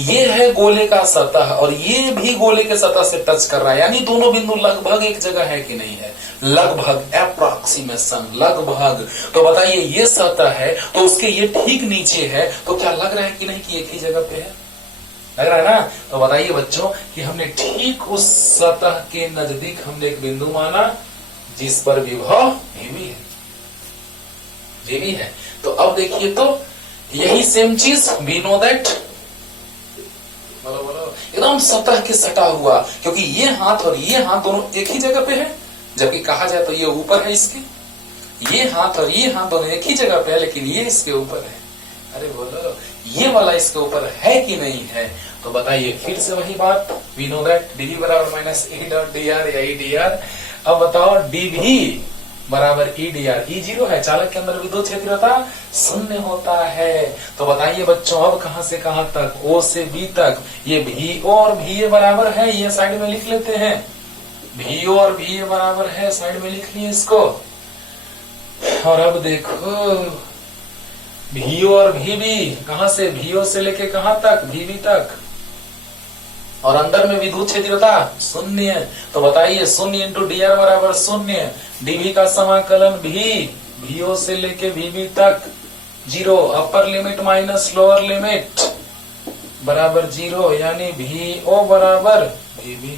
ये है गोले का सतह और ये भी गोले के सतह से टच कर रहा है, यानी दोनों बिंदु लगभग एक जगह है कि नहीं है, लगभग, अप्रॉक्सीमेशन, लगभग। तो बताइए ये सतह है तो उसके ये ठीक नीचे है, तो क्या लग रहा है कि नहीं कि एक ही जगह पे है, लग रहा है ना। तो बताइए बच्चों कि हमने ठीक उस सतह के नजदीक हमने एक बिंदु माना जिस पर विभव भी है, ये भी है। तो अब देखिए तो यही सेम चीज वी नो दैट, बोलो बोलो, एकदम सतह के सटा हुआ, क्योंकि ये हाथ और ये हाथ दोनों एक ही जगह पे है, जबकि कहा जाए तो ये ऊपर है इसके, ये हाथ और ये हाथ दोनों एक ही जगह पे है, लेकिन ये इसके ऊपर है। अरे बोलो ये वाला इसके ऊपर है कि नहीं है। तो बताइए फिर से वही बात, वी नो दैट dv बराबर माइनस e डॉट dr या e dr। अब बताओ dv बराबर e dr, e जीरो है, चालक के अंदर विद्युत क्षेत्रता शून्य होता है। तो बताइए बच्चों अब कहां से कहां तक, O से B तक, ये VO और VA बराबर है, ये साइड में लिख लेते हैं, VO और VA बराबर है, साइड में लिख लिए इसको। और अब देखो VO और VB कहां से, VO से लेके कहां तक, VB तक, और अंदर में विद्युत क्षेत्रता शून्य। तो बताइए शून्य इंटू dr बराबर शून्य, dv का समाकलन भी VO से लेके VB तक जीरो, अपर लिमिट माइनस लोअर लिमिट बराबर जीरो, यानी VO बराबर VB।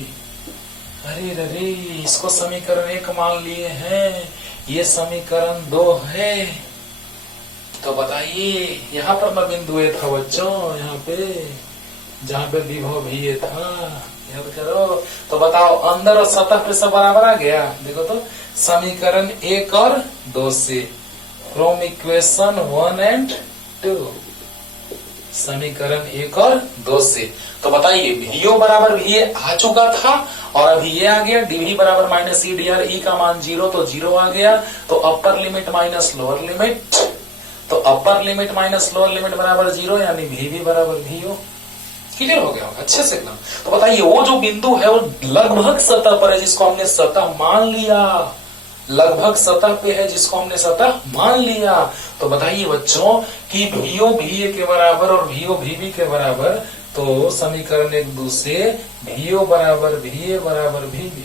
अरे अरे इसको समीकरण 1 मान लिए हैं, ये समीकरण 2 है। तो बताइए यहाँ पर न बिंदु ए था बच्चों, यहाँ पे जहाँ पे विभव भी ये था, याद करो। तो बताओ अंदर और सतह पे सब बराबर आ गया। देखो तो समीकरण 1 और 2 से, फ्रॉम इक्वेशन 1 एंड 2, समीकरण 1 और 2 से। तो बताइए VO बराबर VA आ चुका था और अभी ये आ गया, dv बराबर माइनस e dr, e का मान 0 तो 0 आ गया, तो upper limit minus lower limit, तो upper limit minus lower limit बराबर 0, यानी VB बराबर VO। क्लियर हो गया अच्छे से एकदम। तो बताइए वो जो बिंदु है वो लगभग सतह पर है जिसको हमने सतह मान लिया, लगभग सतह पे है जिसको हमने सतह मान लिया। तो बताइए बच्चों कि VO VA के बराबर और VO VB के बराबर, तो समीकरण 1 से VO बराबर VA बराबर VB,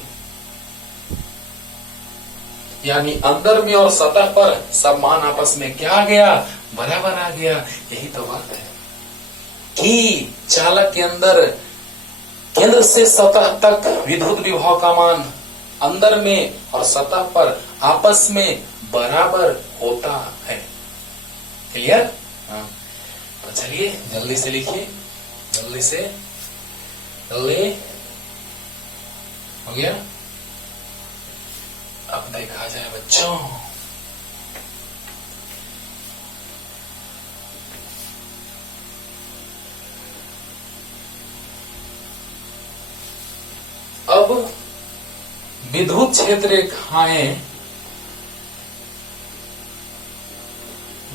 यानी अंदर में और सतह पर सब मान आपस में क्या आ गया, बराबर आ गया। यही तो बात है कि चालक के अंदर केंद्र से सतह तक विद्युत विभव का मान अंदर में और सतह पर आपस में बराबर होता है। क्लियर? हाँ। तो चलिए जल्दी से लिखिए, जल्दी से, जल्दी हो गया। अब देखा जाए बच्चों, अब विद्युत क्षेत्र रेखाएं,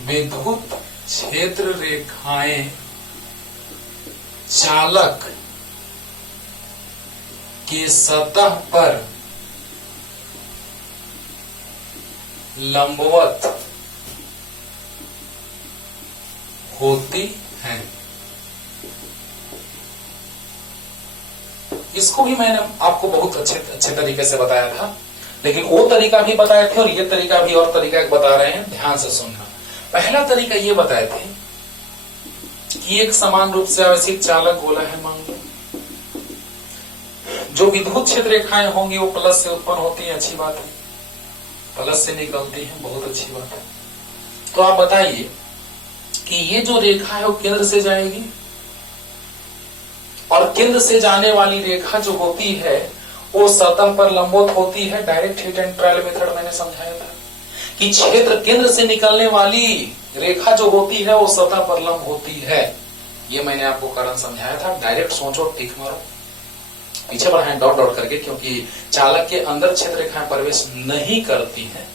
विद्युत क्षेत्र रेखाएं चालक के सतह पर लंबवत होती हैं। इसको भी मैंने आपको बहुत अच्छे तरीके से बताया था, लेकिन वो तरीका भी बताए थे और ये तरीका भी और तरीका बता रहे हैं, ध्यान से सुनना। पहला तरीका ये बताए थे कि एक समान रूप से आवेशित चालक गोला है, मान लो जो विद्युत क्षेत्र रेखाएं होंगी वो प्लस से उत्पन्न होती है, अच्छी बात है, प्लस से निकलती है, बहुत अच्छी बात है। तो आप बताइए कि ये जो रेखा है वो केंद्र से जाएगी और केंद्र से जाने वाली रेखा जो होती है वो सतह पर लंबवत होती है। Direct hit and trial method मैंने समझाया था कि क्षेत्र केंद्र से निकलने वाली रेखा जो होती है वो सतह पर लंब होती है। ये मैंने आपको कारण समझाया था। डायरेक्ट सोचो, टिक मारो, पीछे बढ़ाएं डॉट डॉट करके, क्योंकि चालक के अंदर क्षेत्र रेखाएं प्रवेश नहीं करती हैं,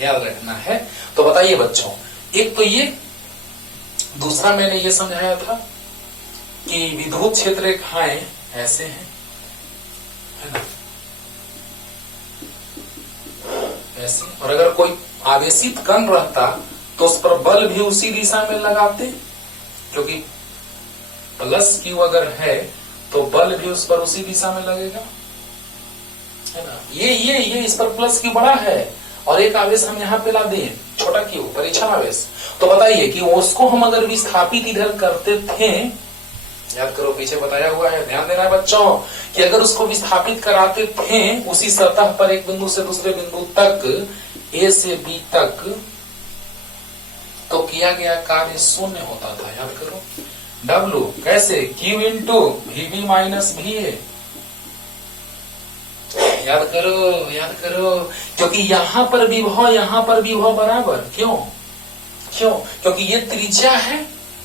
याद रखना है। तो बताइए बच्चों, एक तो ये, दूसरा मैंने ये समझाया था कि विद्युत क्षेत्र रेखाएं ऐसे हैं, है ना, ऐसे, और अगर कोई आवेशित कण रहता तो उस पर बल भी उसी दिशा में लगाते, क्योंकि प्लस क्यू अगर है तो बल भी उस पर उसी दिशा में लगेगा, है ना। ये इस पर प्लस क्यू बड़ा है और एक आवेश हम यहाँ पे ला दें छोटा क्यू, परीक्षण आवेश, तो बताइए कि उसको हम अगर विस्थापित इधर करते थे, याद करो पीछे बताया हुआ है, ध्यान देना है बच्चों, कि अगर उसको विस्थापित कराते थे उसी सतह पर एक बिंदु से दूसरे बिंदु तक, ए से बी तक, तो किया गया कार्य शून्य होता था। याद करो W कैसे, Q into VB minus VA। याद करो, क्योंकि यहां पर विभव बराबर, क्यों, क्योंकि ये त्रिज्या है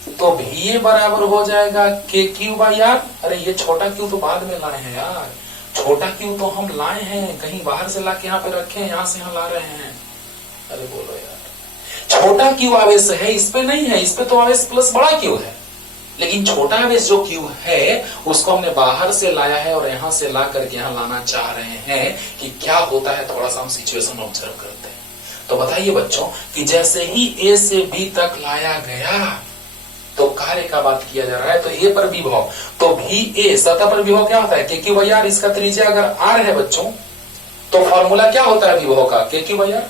तो VA बराबर हो जाएगा KQ/R। अरे ये छोटा क्यू तो बाद में लाए हैं यार, छोटा क्यू तो हम लाए हैं, कहीं बाहर से लाके यहाँ पे रखे हैं, यहाँ से यहाँ ला रहे हैं। अरे बोलो यार, छोटा क्यू आवेश है, इस पे नहीं है, इस पे तो आवेश प्लस बड़ा क्यू है, लेकिन छोटा आवेश जो क्यू है उसको हमने बाहर से लाया है और यहां से ला करके यहां लाना चाह रहे हैं कि क्या होता है, थोड़ा सा हम सिचुएशन ऑब्जर्व करते हैं। तो बताइए बच्चों कि जैसे ही ए से बी तक लाया गया तो कार्य का बात किया जा रहा है, तो ए पर विभव, तो भी ए सतह पर विभव क्या होता है, KQ/R। इसका त्रिज्या अगर R है बच्चों तो फॉर्मूला क्या होता है विभव का, KQ/R।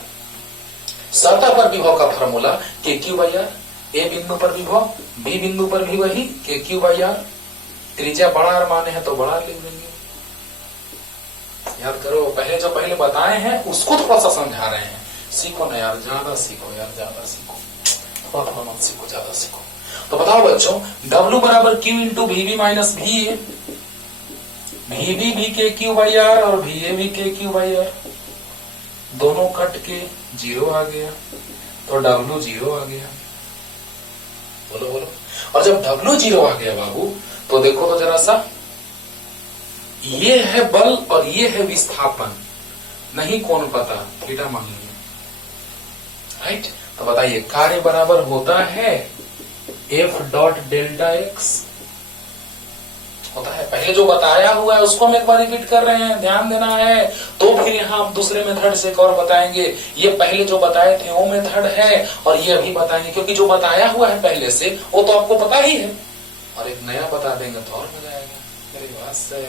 सतह पर विभव का फॉर्मूला KQ/R, ए बिंदु पर विभव, बी बिंदु पर भी वही KQ/R। त्रिज्या बड़ा R माने हैं तो बड़ा लिख देंगे। याद करो, पहले बताए हैं उसको थोड़ा सा समझा रहे हैं, सीखो ना यार, ज्यादा सीखो यार, ज्यादा सीखो, थोड़ा मत सीखो, ज्यादा सीखो। तो बताओ बच्चों W बराबर Q into VB minus VA, VB भी KQ/R और VA भी KQ/R, दोनों कट के 0 आ गया, तो W 0 आ गया। बोलो, और जब W 0 आ गया बाबू, तो देखो तो जरा सा, ये है बल और ये है विस्थापन, नहीं कौन पता, थीटा मान लीजिए, राइट। तो बताइए कार्य बराबर होता है F डॉट डेल्टा एक्स होता है। पहले जो बताया हुआ है उसको हम एक बार रिपीट कर रहे हैं, ध्यान देना है, तो फिर यहाँ हम दूसरे मेथड से एक और बताएंगे। ये पहले जो बताए थे वो मेथड है और ये अभी बताएंगे, क्योंकि जो बताया हुआ है पहले से वो तो आपको पता ही है, और एक नया बता देंगे तो और मजा आएगा मेरी बात से।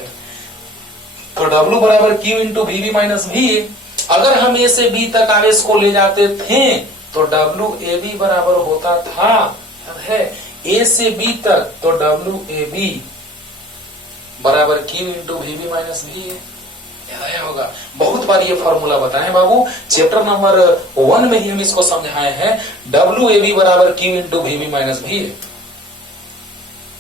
तो W बराबर Q into VB minus VA, अगर हम A से B तक आवेश को ले जाते थे तो WAB बराबर होता था है A से B तक, तो WAB बराबर Q into VB minus VA। याद आया होगा, बहुत बार ये फॉर्मूला बताए बाबू, चैप्टर नंबर 1 में ही हम इसको समझाए हैं, WAB बराबर Q into VB minus VA।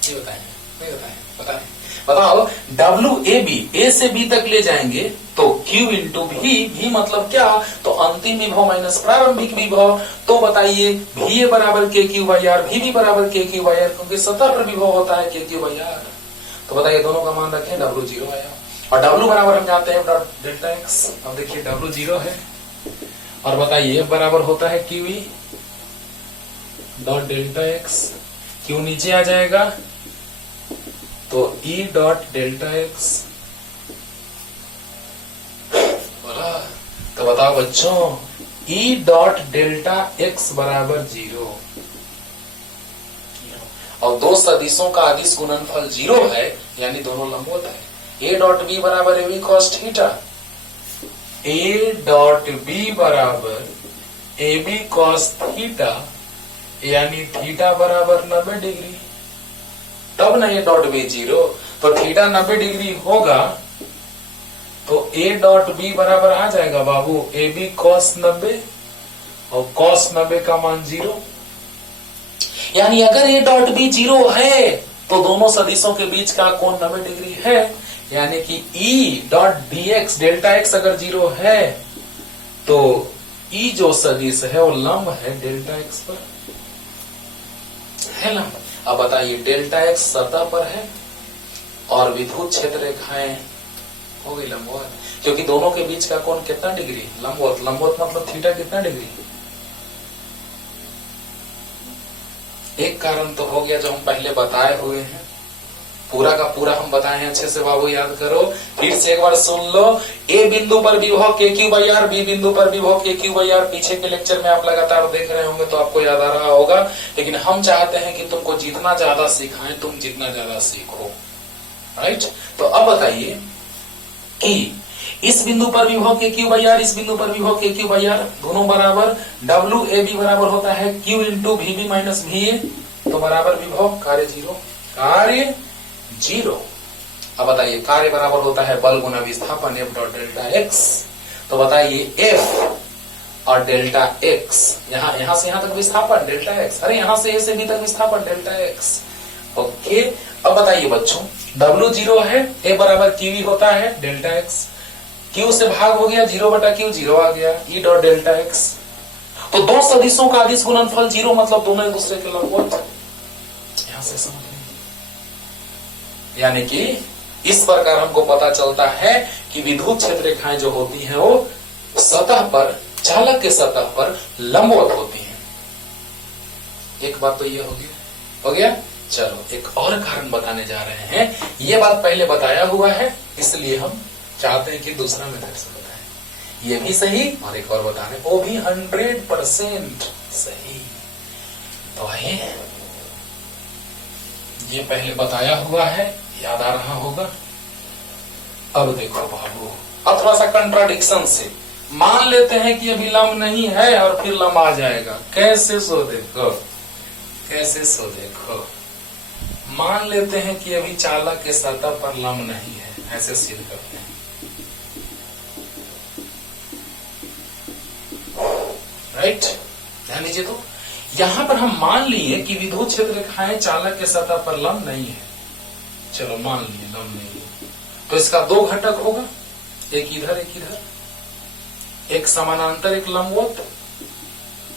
ये बताए नहीं बताए, बताओ WAB A से B तक ले जाएंगे तो Q इंटू भी मतलब क्या, तो अंतिम विभव माइनस प्रारंभिक विभव। तो बताइए VA बराबर KQ/R, VB बराबर KQ/R, क्योंकि सतह पर विभव होता है KQ/R। तो बताइए दोनों का मान रखें, W 0 आया, और W बराबर हम जानते हैं डेल्टा एक्स। अब देखिए W 0 है, और बताइए F बराबर होता है QE dot delta x, Q नीचे आ जाएगा तो E डॉट डेल्टा एक्स। बोला, तो बताओ बच्चों E डॉट डेल्टा एक्स बराबर 0, और दो सदिशों का अदिश गुणनफल 0 है, यानी दोनों लंबवत है। A डॉट B बराबर AB cos theta, A dot B बराबर AB cos थीटा, यानी थीटा बराबर 90 डिग्री। तब ना A डॉट B 0, तो थीटा 90 डिग्री होगा, तो A डॉट B बराबर आ जाएगा बाबू AB cos 90, और cos 90 का मान 0। यानी अगर A डॉट B 0 है तो दोनों सदिशों के बीच का कोण 90 डिग्री है, यानी कि E dot dx delta x अगर 0 है तो E जो सदिश है वो लंब है डेल्टा x पर, है लंब। अब बताइए डेल्टा x सतह पर है और विद्युत क्षेत्र रेखाएं हो गई लंबवत, क्योंकि दोनों के बीच का कोण कितना डिग्री, लंबवत। लंबवत मतलब थीटा कितना डिग्री। एक कारण तो हो गया जो हम पहले बताए हुए हैं, पूरा का पूरा हम बताए हैं, अच्छे से बाबू याद करो। फिर से एक बार सुन लो। ए बिंदु पर विभव के क्यू बाई आर, बी बिंदु पर विभव के क्यू बाई आर। पीछे के लेक्चर में आप लगातार देख रहे होंगे तो आपको याद आ रहा होगा, लेकिन हम चाहते हैं कि तुमको जितना ज्यादा सिखाएं तुम जितना ज्यादा सीखो, राइट। तो अब बताइए कि इस बिंदु पर विभव के क्यू बाई आर, इस बिंदु पर विभव के क्यू बाई आर, दोनों बराबर। डब्ल्यू ए बी बराबर होता है Q into V B minus V A, तो बराबर विभव, कार्य जीरो, कार्य जीरो। अब बताइए कार्य बराबर होता है बल गुना विस्थापन एफ डॉट डेल्टा एक्स। तो बताइए एफ और डेल्टा एक्स, यहां से यहां तक विस्थापन डेल्टा एक्स, अरे यहां से ए से बी तक विस्थापन डेल्टा एक्स। ओके, अब बताइए बच्चों डब्ल्यू जीरो है, ए बराबर क्यू होता है डेल्टा एक्स, क्यू से भाग हो गया, जीरो बटा क्यू जीरो आ गया, ई डॉट डेल्टा एक्स। तो दो सदिशों का अदिश गुणनफल जीरो, मतलब दोनों एक दूसरे के लंबवत। यहां से समझ, यानी कि इस प्रकार हमको पता चलता है कि विद्युत क्षेत्र रेखाएं जो होती हैं वो सतह पर, चालक के सतह पर लंबवत होती हैं। एक बात तो ये हो गया। चलो एक और कारण बताने जा रहे हैं। ये बात पहले बताया हुआ है, इसलिए हम चाहते हैं कि दूसरा मेथड से बताएं। ये भी सही और एक और बता रहे, वो भी 100% सही। तो आइए, ये पहले बताया हुआ है, याद आ रहा होगा। अब देखो बाबू, अब थोड़ा सा कंट्राडिक्शन से मान लेते हैं कि अभी लंब नहीं है और फिर लंब आ जाएगा। कैसे सो देखो, कैसे सो देखो। मान लेते हैं कि अभी चालक के सतह पर लंब नहीं है, ऐसे सिद्ध करते हैं। राइट, ध्यान दीजिए। तो यहां पर हम मान लिए कि विद्युत क्षेत्र रेखाएं चालक के सतह पर लंब नहीं है। चलो मान लिए लंब नहीं है, तो इसका दो घटक होगा, एक इधर एक इधर, एक समानांतर एक लंबवत,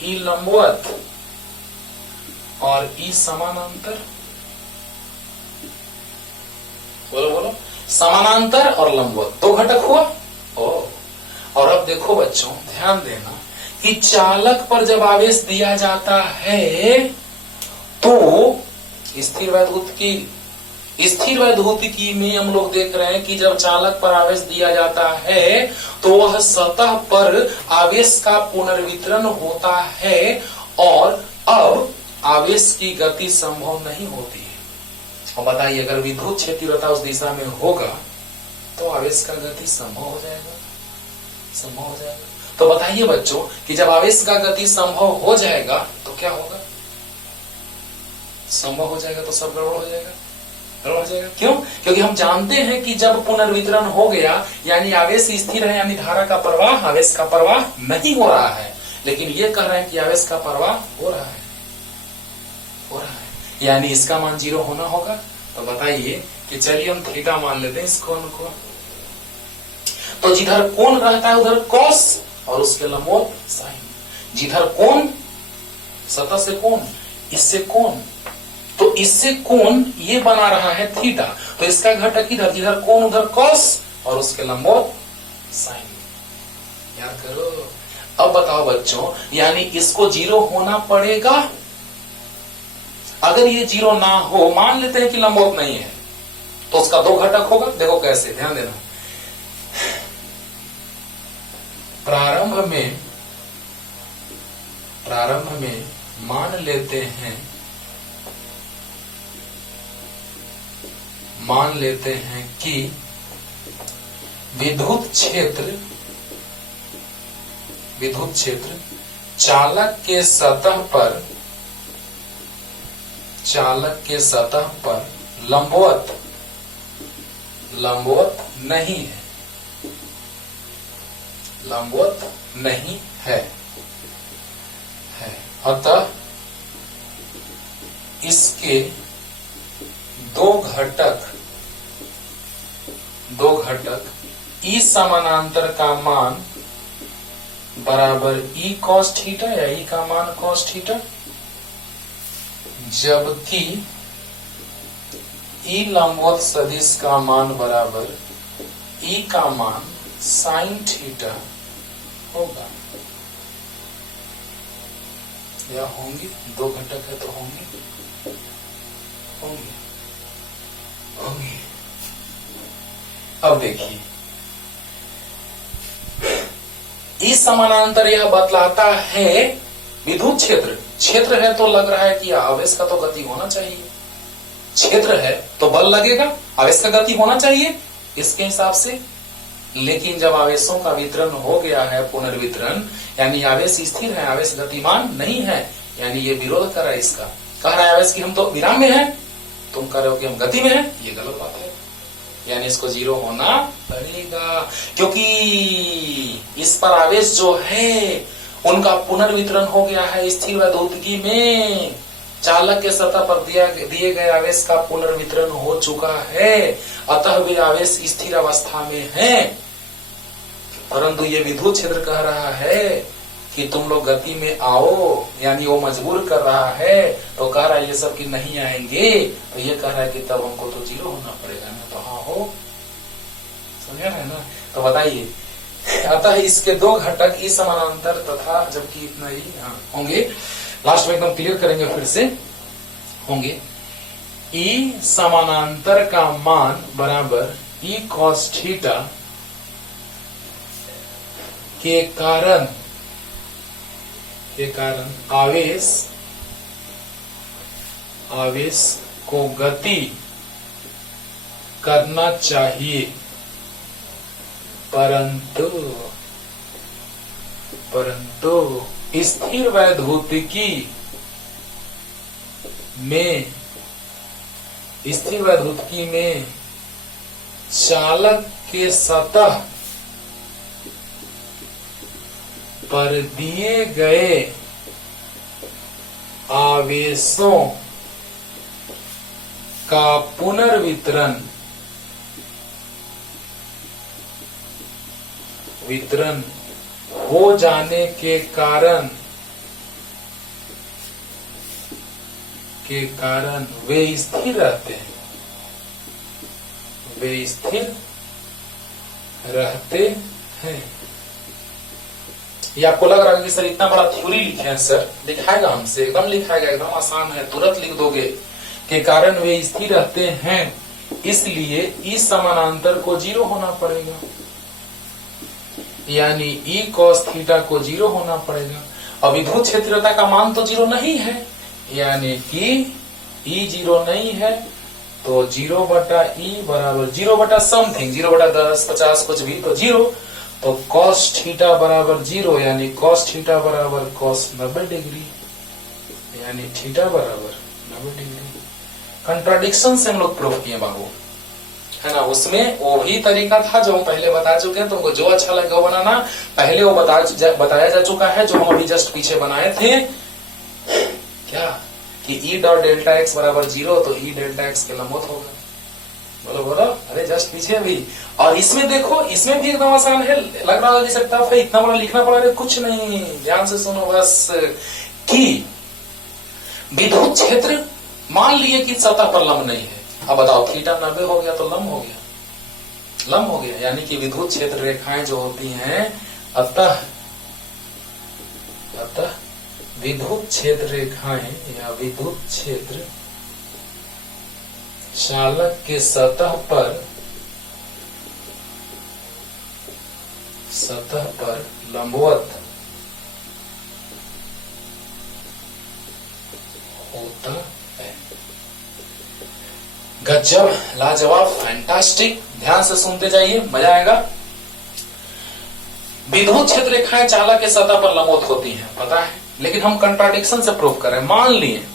ई लंबवत और ई समानांतर। बोलो बोलो, समानांतर और लंबवत दो घटक हुआ। और अब देखो बच्चों ध्यान देना कि चालक पर जब आवेश दिया जाता है तो स्थिर वैद्युतिकी में हम लोग देख रहे हैं कि जब चालक पर आवेश दिया जाता है तो वह सतह पर आवेश का पुनर्वितरण होता है और अब आवेश की गति संभव नहीं होती है। और बताइए अगर विद्युत क्षेत्रता उस दिशा में होगा तो आवेश का गति संभव हो जाएगा, संभव हो जाएगा। तो बताइए बच्चों कि जब आवेश का गति संभव हो जाएगा तो क्या होगा? संभव हो जाएगा तो सब गड़बड़ हो जाएगा, गड़बड़ हो जाएगा। क्यों? क्योंकि हम जानते हैं कि जब पुनर्वितरण हो गया यानी आवेश स्थिर है, यानी धारा का प्रवाह, आवेश का प्रवाह नहीं हो रहा है, लेकिन ये कह रहे हैं कि आवेश का प्रवाह हो रहा है, हो रहा है, यानी इसका मान 0 होना होगा। तो बताइए कि चलिए हम थीटा मान लेते हैं इस कोण को। तो जिधर कोण रहता है उधर कॉस और उसके लंबवत साइन। जिधर कोण, सतह से कोण, इससे कोण, तो इससे कोण ये बना रहा है थीटा, तो इसका घटक इधर, जिधर कोण उधर कॉस और उसके लंबवत साइन। याद करो। अब बताओ बच्चों, यानी इसको 0 होना पड़ेगा। अगर ये 0 ना हो, मान लेते हैं कि लंबवत नहीं है, तो उसका 2 घटक होगा। देखो कैसे, ध्यान देना। प्रारंभ में मान लेते हैं कि विद्युत क्षेत्र चालक के सतह पर लंबवत नहीं है, लंबवत नहीं है। अतः इसके दो घटक ई समानांतर का मान बराबर ई कॉस थीटा या ई का मान कॉस थीटा, जबकि ई लंबवत सदिश का मान बराबर ई का मान साइन थीटा होगा। या होंगी, 2 घटक है तो होंगी। अब देखिए, इस समानांतर यह बतलाता है विद्युत क्षेत्र, क्षेत्र है तो लग रहा है कि आवेश का तो गति होना चाहिए, क्षेत्र है तो बल लगेगा, आवेश का गति होना चाहिए इसके हिसाब से। लेकिन जब आवेशों का वितरण हो गया है, पुनर्वितरण, यानी आवेश स्थिर है, आवेश गतिमान नहीं है, यानी ये विरोध कर रहा है इसका, कह रहा है आवेश की हम तो विराम में हैं, तुम कह रहे हो कि हम गति में हैं, ये गलत बात है। यानी इसको जीरो होना पड़ेगा, क्योंकि इस पर आवेश जो है उनका पुनर्वितरण हो गया है स्थिर वैद्युतिकी में, चालक के सतह पर दिए गए आवेश का पुनर्वितरण हो चुका है, अतः वे आवेश स्थिर अवस्था में हैं। परंतु ये विद्युत क्षेत्र कह रहा है कि तुम लोग गति में आओ, यानी वो मजबूर कर रहा है, तो कह रहा है ये सब कि नहीं आएंगे, तो ये कह रहा है कि तब हमको तो जीरो होना पड़ेगा ना, तो हाँ हो, समझा है ना। तो बताइए, अतः इसके दो घटक ई समानांतर तथा, जबकि इतना ही होंगे, लास्ट में एकदम क्लियर करेंगे फिर से, होंगे ई समानांतर का मान बराबर ई कॉस थीटा के कारण आवेश को गति करना चाहिए, परंतु स्थिर वैद्युतिकी में चालक के सतह पर दिए गए आवेशों का वितरण हो जाने के कारण वे स्थिर रहते हैं। ये आपको लग रहा है कि सर इतना बड़ा थ्योरी लिखे हैं सर, लिखाएगा हमसे, एकदम लिखाएगा, एकदम आसान है, तुरंत लिख दोगे के कारण वे स्थिर रहते हैं, इसलिए इस समानांतर को जीरो होना पड़ेगा, यानी ई कॉस थीटा को जीरो होना पड़ेगा। अब विद्युत क्षेत्रता का मान तो जीरो नहीं है, यानी कि ई जीरो नहीं है, तो 0/E बराबर 0/समथिंग, 0/10, 50 कुछ भी, तो जीरो, तो cos थीटा बराबर 0, यानी cos थीटा बराबर cos 90 डिग्री, यानी थीटा बराबर 90 डिग्री। कंट्राडिक्शन से हम लोग प्रूफ किए बाबू, है ना। उसमें वो भी तरीका था जो हम पहले बता चुके हैं, तुमको जो अच्छा लगे वो बनाना, पहले वो बताया जा चुका है, जो हम अभी जस्ट पीछे बनाए थे, क्या कि E डॉट डेल्टा एक्स बराबर 0, तो E डेल्टा एक्स के लंबवत होगा। बोलो बोलो, अरे जस्ट पीछे भी। और इसमें देखो, इसमें भी एकदम आसान है, लग रहा है सकता है इतना बड़ा लिखना पड़ा है, कुछ नहीं, ध्यान से सुनो बस, कि विद्युत क्षेत्र मान लिए कि सतह पर लंब नहीं है। अब बताओ, थीटा 90 हो गया तो लंब हो गया, यानी कि विद्युत क्षेत्र रेखाएं जो होती हैं, अतः विद्युत क्षेत्र रेखाएं या विद्युत क्षेत्र चालक के सतह पर लंबवत होता है। गजब, लाजवाब, फैंटास्टिक, ध्यान से सुनते जाइए, मजा आएगा। विद्युत क्षेत्र रेखाएं चालक के सतह पर लंबवत होती हैं, पता है, लेकिन हम कंट्राडिक्शन से प्रूफ करें। मान लिए,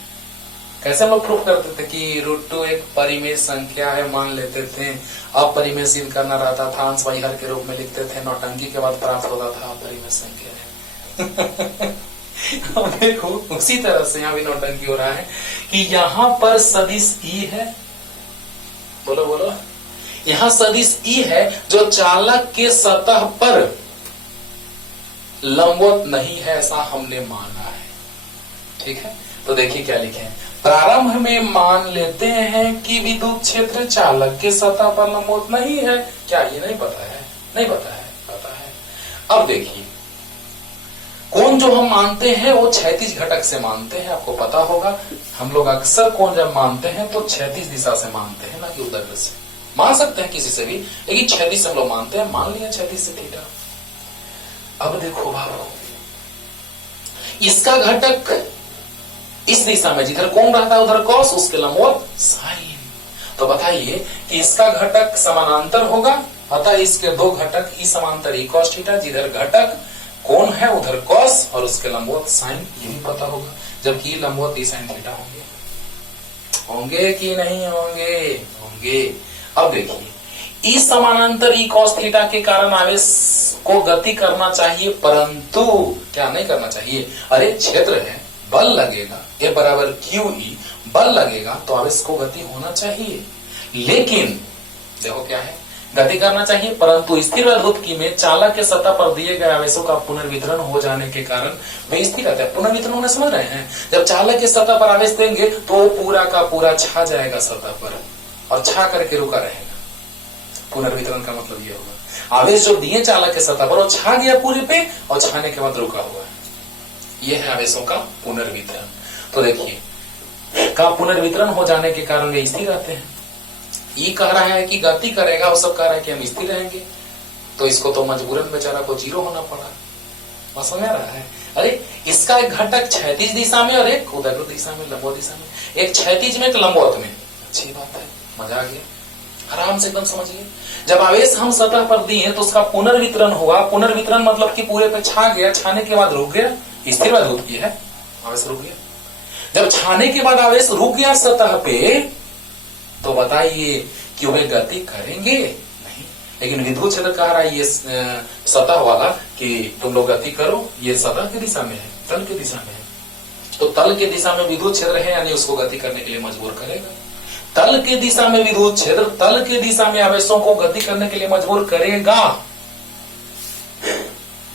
कैसे हम लोग प्रूफ करते थे कि √2 एक परिमेय संख्या है, मान लेते थे, अपरिमेय सिद्ध करना रहता था, अंश बाई हर के रूप में लिखते थे, नौटंकी के बाद प्राप्त होता था अपरिमेय संख्या है। अब देखो, उसी तरह से यहाँ भी नौटंकी हो रहा है कि यहाँ पर सदिश ई है, बोलो बोलो, यहाँ सदिश ई है जो चालक के सतह पर लंबवत नहीं है, ऐसा हमने माना है, ठीक है। तो देखिए क्या लिखे हैं, प्रारंभ में मान लेते हैं कि विद्युत क्षेत्र चालक के सतह पर लंबवत नहीं है। क्या ये नहीं पता है? नहीं पता है, पता है। अब देखिए, कोण जो हम मानते हैं वो क्षैतिज घटक से मानते हैं, आपको पता होगा। हम लोग अक्सर कोण जब मानते हैं तो क्षैतिज दिशा से मानते हैं, ना कि उधर से। मान सकते हैं किसी से भी, लेकिन क्षैतिज से हम लोग मानते हैं, मान लिया क्षैतिज से थीटा। अब देखो बाबू, इसका घटक इस दिशा में जिधर कोण रहता है उधर कॉस, उसके लंबवत साइन। तो बताइए कि इसका घटक समानांतर होगा, अतः इसके दो घटक ई समांतर ई कॉस थीटा, जिधर घटक कोण है उधर कॉस और उसके लंबवत साइन, ये भी पता होगा, जबकि लंबवत ई साइन थीटा होंगे। होंगे कि नहीं होंगे? होंगे। अब देखिए, ई समानांतर ई कॉस थीटा के कारण आवेश को गति करना चाहिए, परंतु क्या नहीं करना चाहिए? अरे क्षेत्र है, बल लगेगा, ए बराबर क्यू ई, बल लगेगा तो आवेश को गति होना चाहिए। लेकिन देखो क्या है, गति करना चाहिए, परंतु स्थिर वैद्युतिकी में चालक के सतह पर दिए गए आवेशों का पुनर्वितरण हो जाने के कारण वे स्थिर रहते हैं। पुनर्वितरण होने समझ रहे हैं? जब चालक के सतह पर आवेश देंगे तो पूरा का पूरा छा जाएगा सतह पर और छा करके रुका रहेगा। पुनर्वितरण का मतलब ये होगा, आवेश जो दिए चालक के सतह पर वो छा गया पूरे पे और छाने के बाद रुका हुआ है, ये है आवेशों का पुनर्वितरण। तो देखिए, का पुनर्वितरण हो जाने के कारण वे स्थिर रहते हैं। ये कह रहा है कि गति करेगा, वो सब कह रहा है कि हम स्थिर रहेंगे, तो इसको तो मजबूरन बेचारा को जीरो होना पड़ा। वह समझ रहा है? अरे इसका एक घटक क्षैतिज दिशा में और एक ऊर्ध्वाधर दिशा में, लंबवत दिशा में, एक क्षैतिज में एक लंबवत में। अच्छी बात है, मजा आ गया, आराम से एकदम समझिए। जब आवेश हम सतह पर दिए तो उसका पुनर्वितरण हुआ। पुनर्वितरण मतलब कि पूरे पे छा गया, छाने के बाद रुक गया, स्थिर वैद्युतिकी है, आवेश रुक गया। जब छाने के बाद आवेश रुक गया सतह पे, तो बताइए कि वे गति करेंगे? नहीं। लेकिन विद्युत क्षेत्र कह रहा है ये सतह वाला कि तुम लोग गति करो, ये सतह की दिशा में है, तल की दिशा में है, तो तल की दिशा में विद्युत क्षेत्र है, यानी उसको गति करने के लिए मजबूर करेगा। तल की दिशा में विद्युत क्षेत्र तल की दिशा में आवेशों को गति करने के लिए मजबूर करेगा,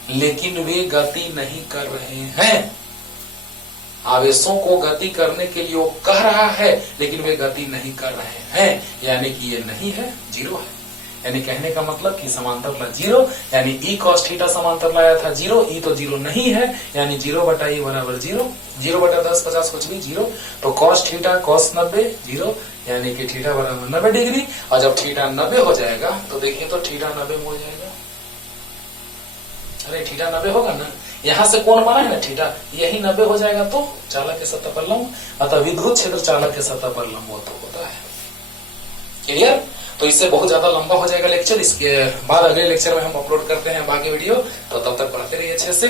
लेकिन वे गति नहीं कर रहे हैं। आवेशों को गति करने के लिए वो कह रहा है, लेकिन वे गति नहीं कर रहे हैं, यानी कि ये नहीं है, जीरो है। यानी कहने का मतलब कि समांतर ला जीरो, यानी ई कॉस थीटा समांतर लाया था जीरो, ई तो जीरो नहीं है, यानी जीरो बटा ई बराबर जीरो, जीरो बटा 10 50 कुछ भी जीरो, तो कॉस थीटा कॉस 90 जीरो, यानी कि थीटा बराबर 90 डिग्री। और जब थीटा 90 हो जाएगा तो देखिए तो थीटा 90 में हो जाएगा। अरे थीटा 90 होगा ना, यहां से कोण बना है ना थीटा, यही 90 हो जाएगा, तो चालक के सतह पर लंब, अतः विद्युत क्षेत्र चालक के सतह पर लंबवत होता है। क्लियर? तो इससे बहुत ज्यादा लंबा हो जाएगा लेक्चर, इसके बाद अगले लेक्चर में हम अपलोड करते हैं बाकी वीडियो, तो तब तक पढ़ते रहिए अच्छे से।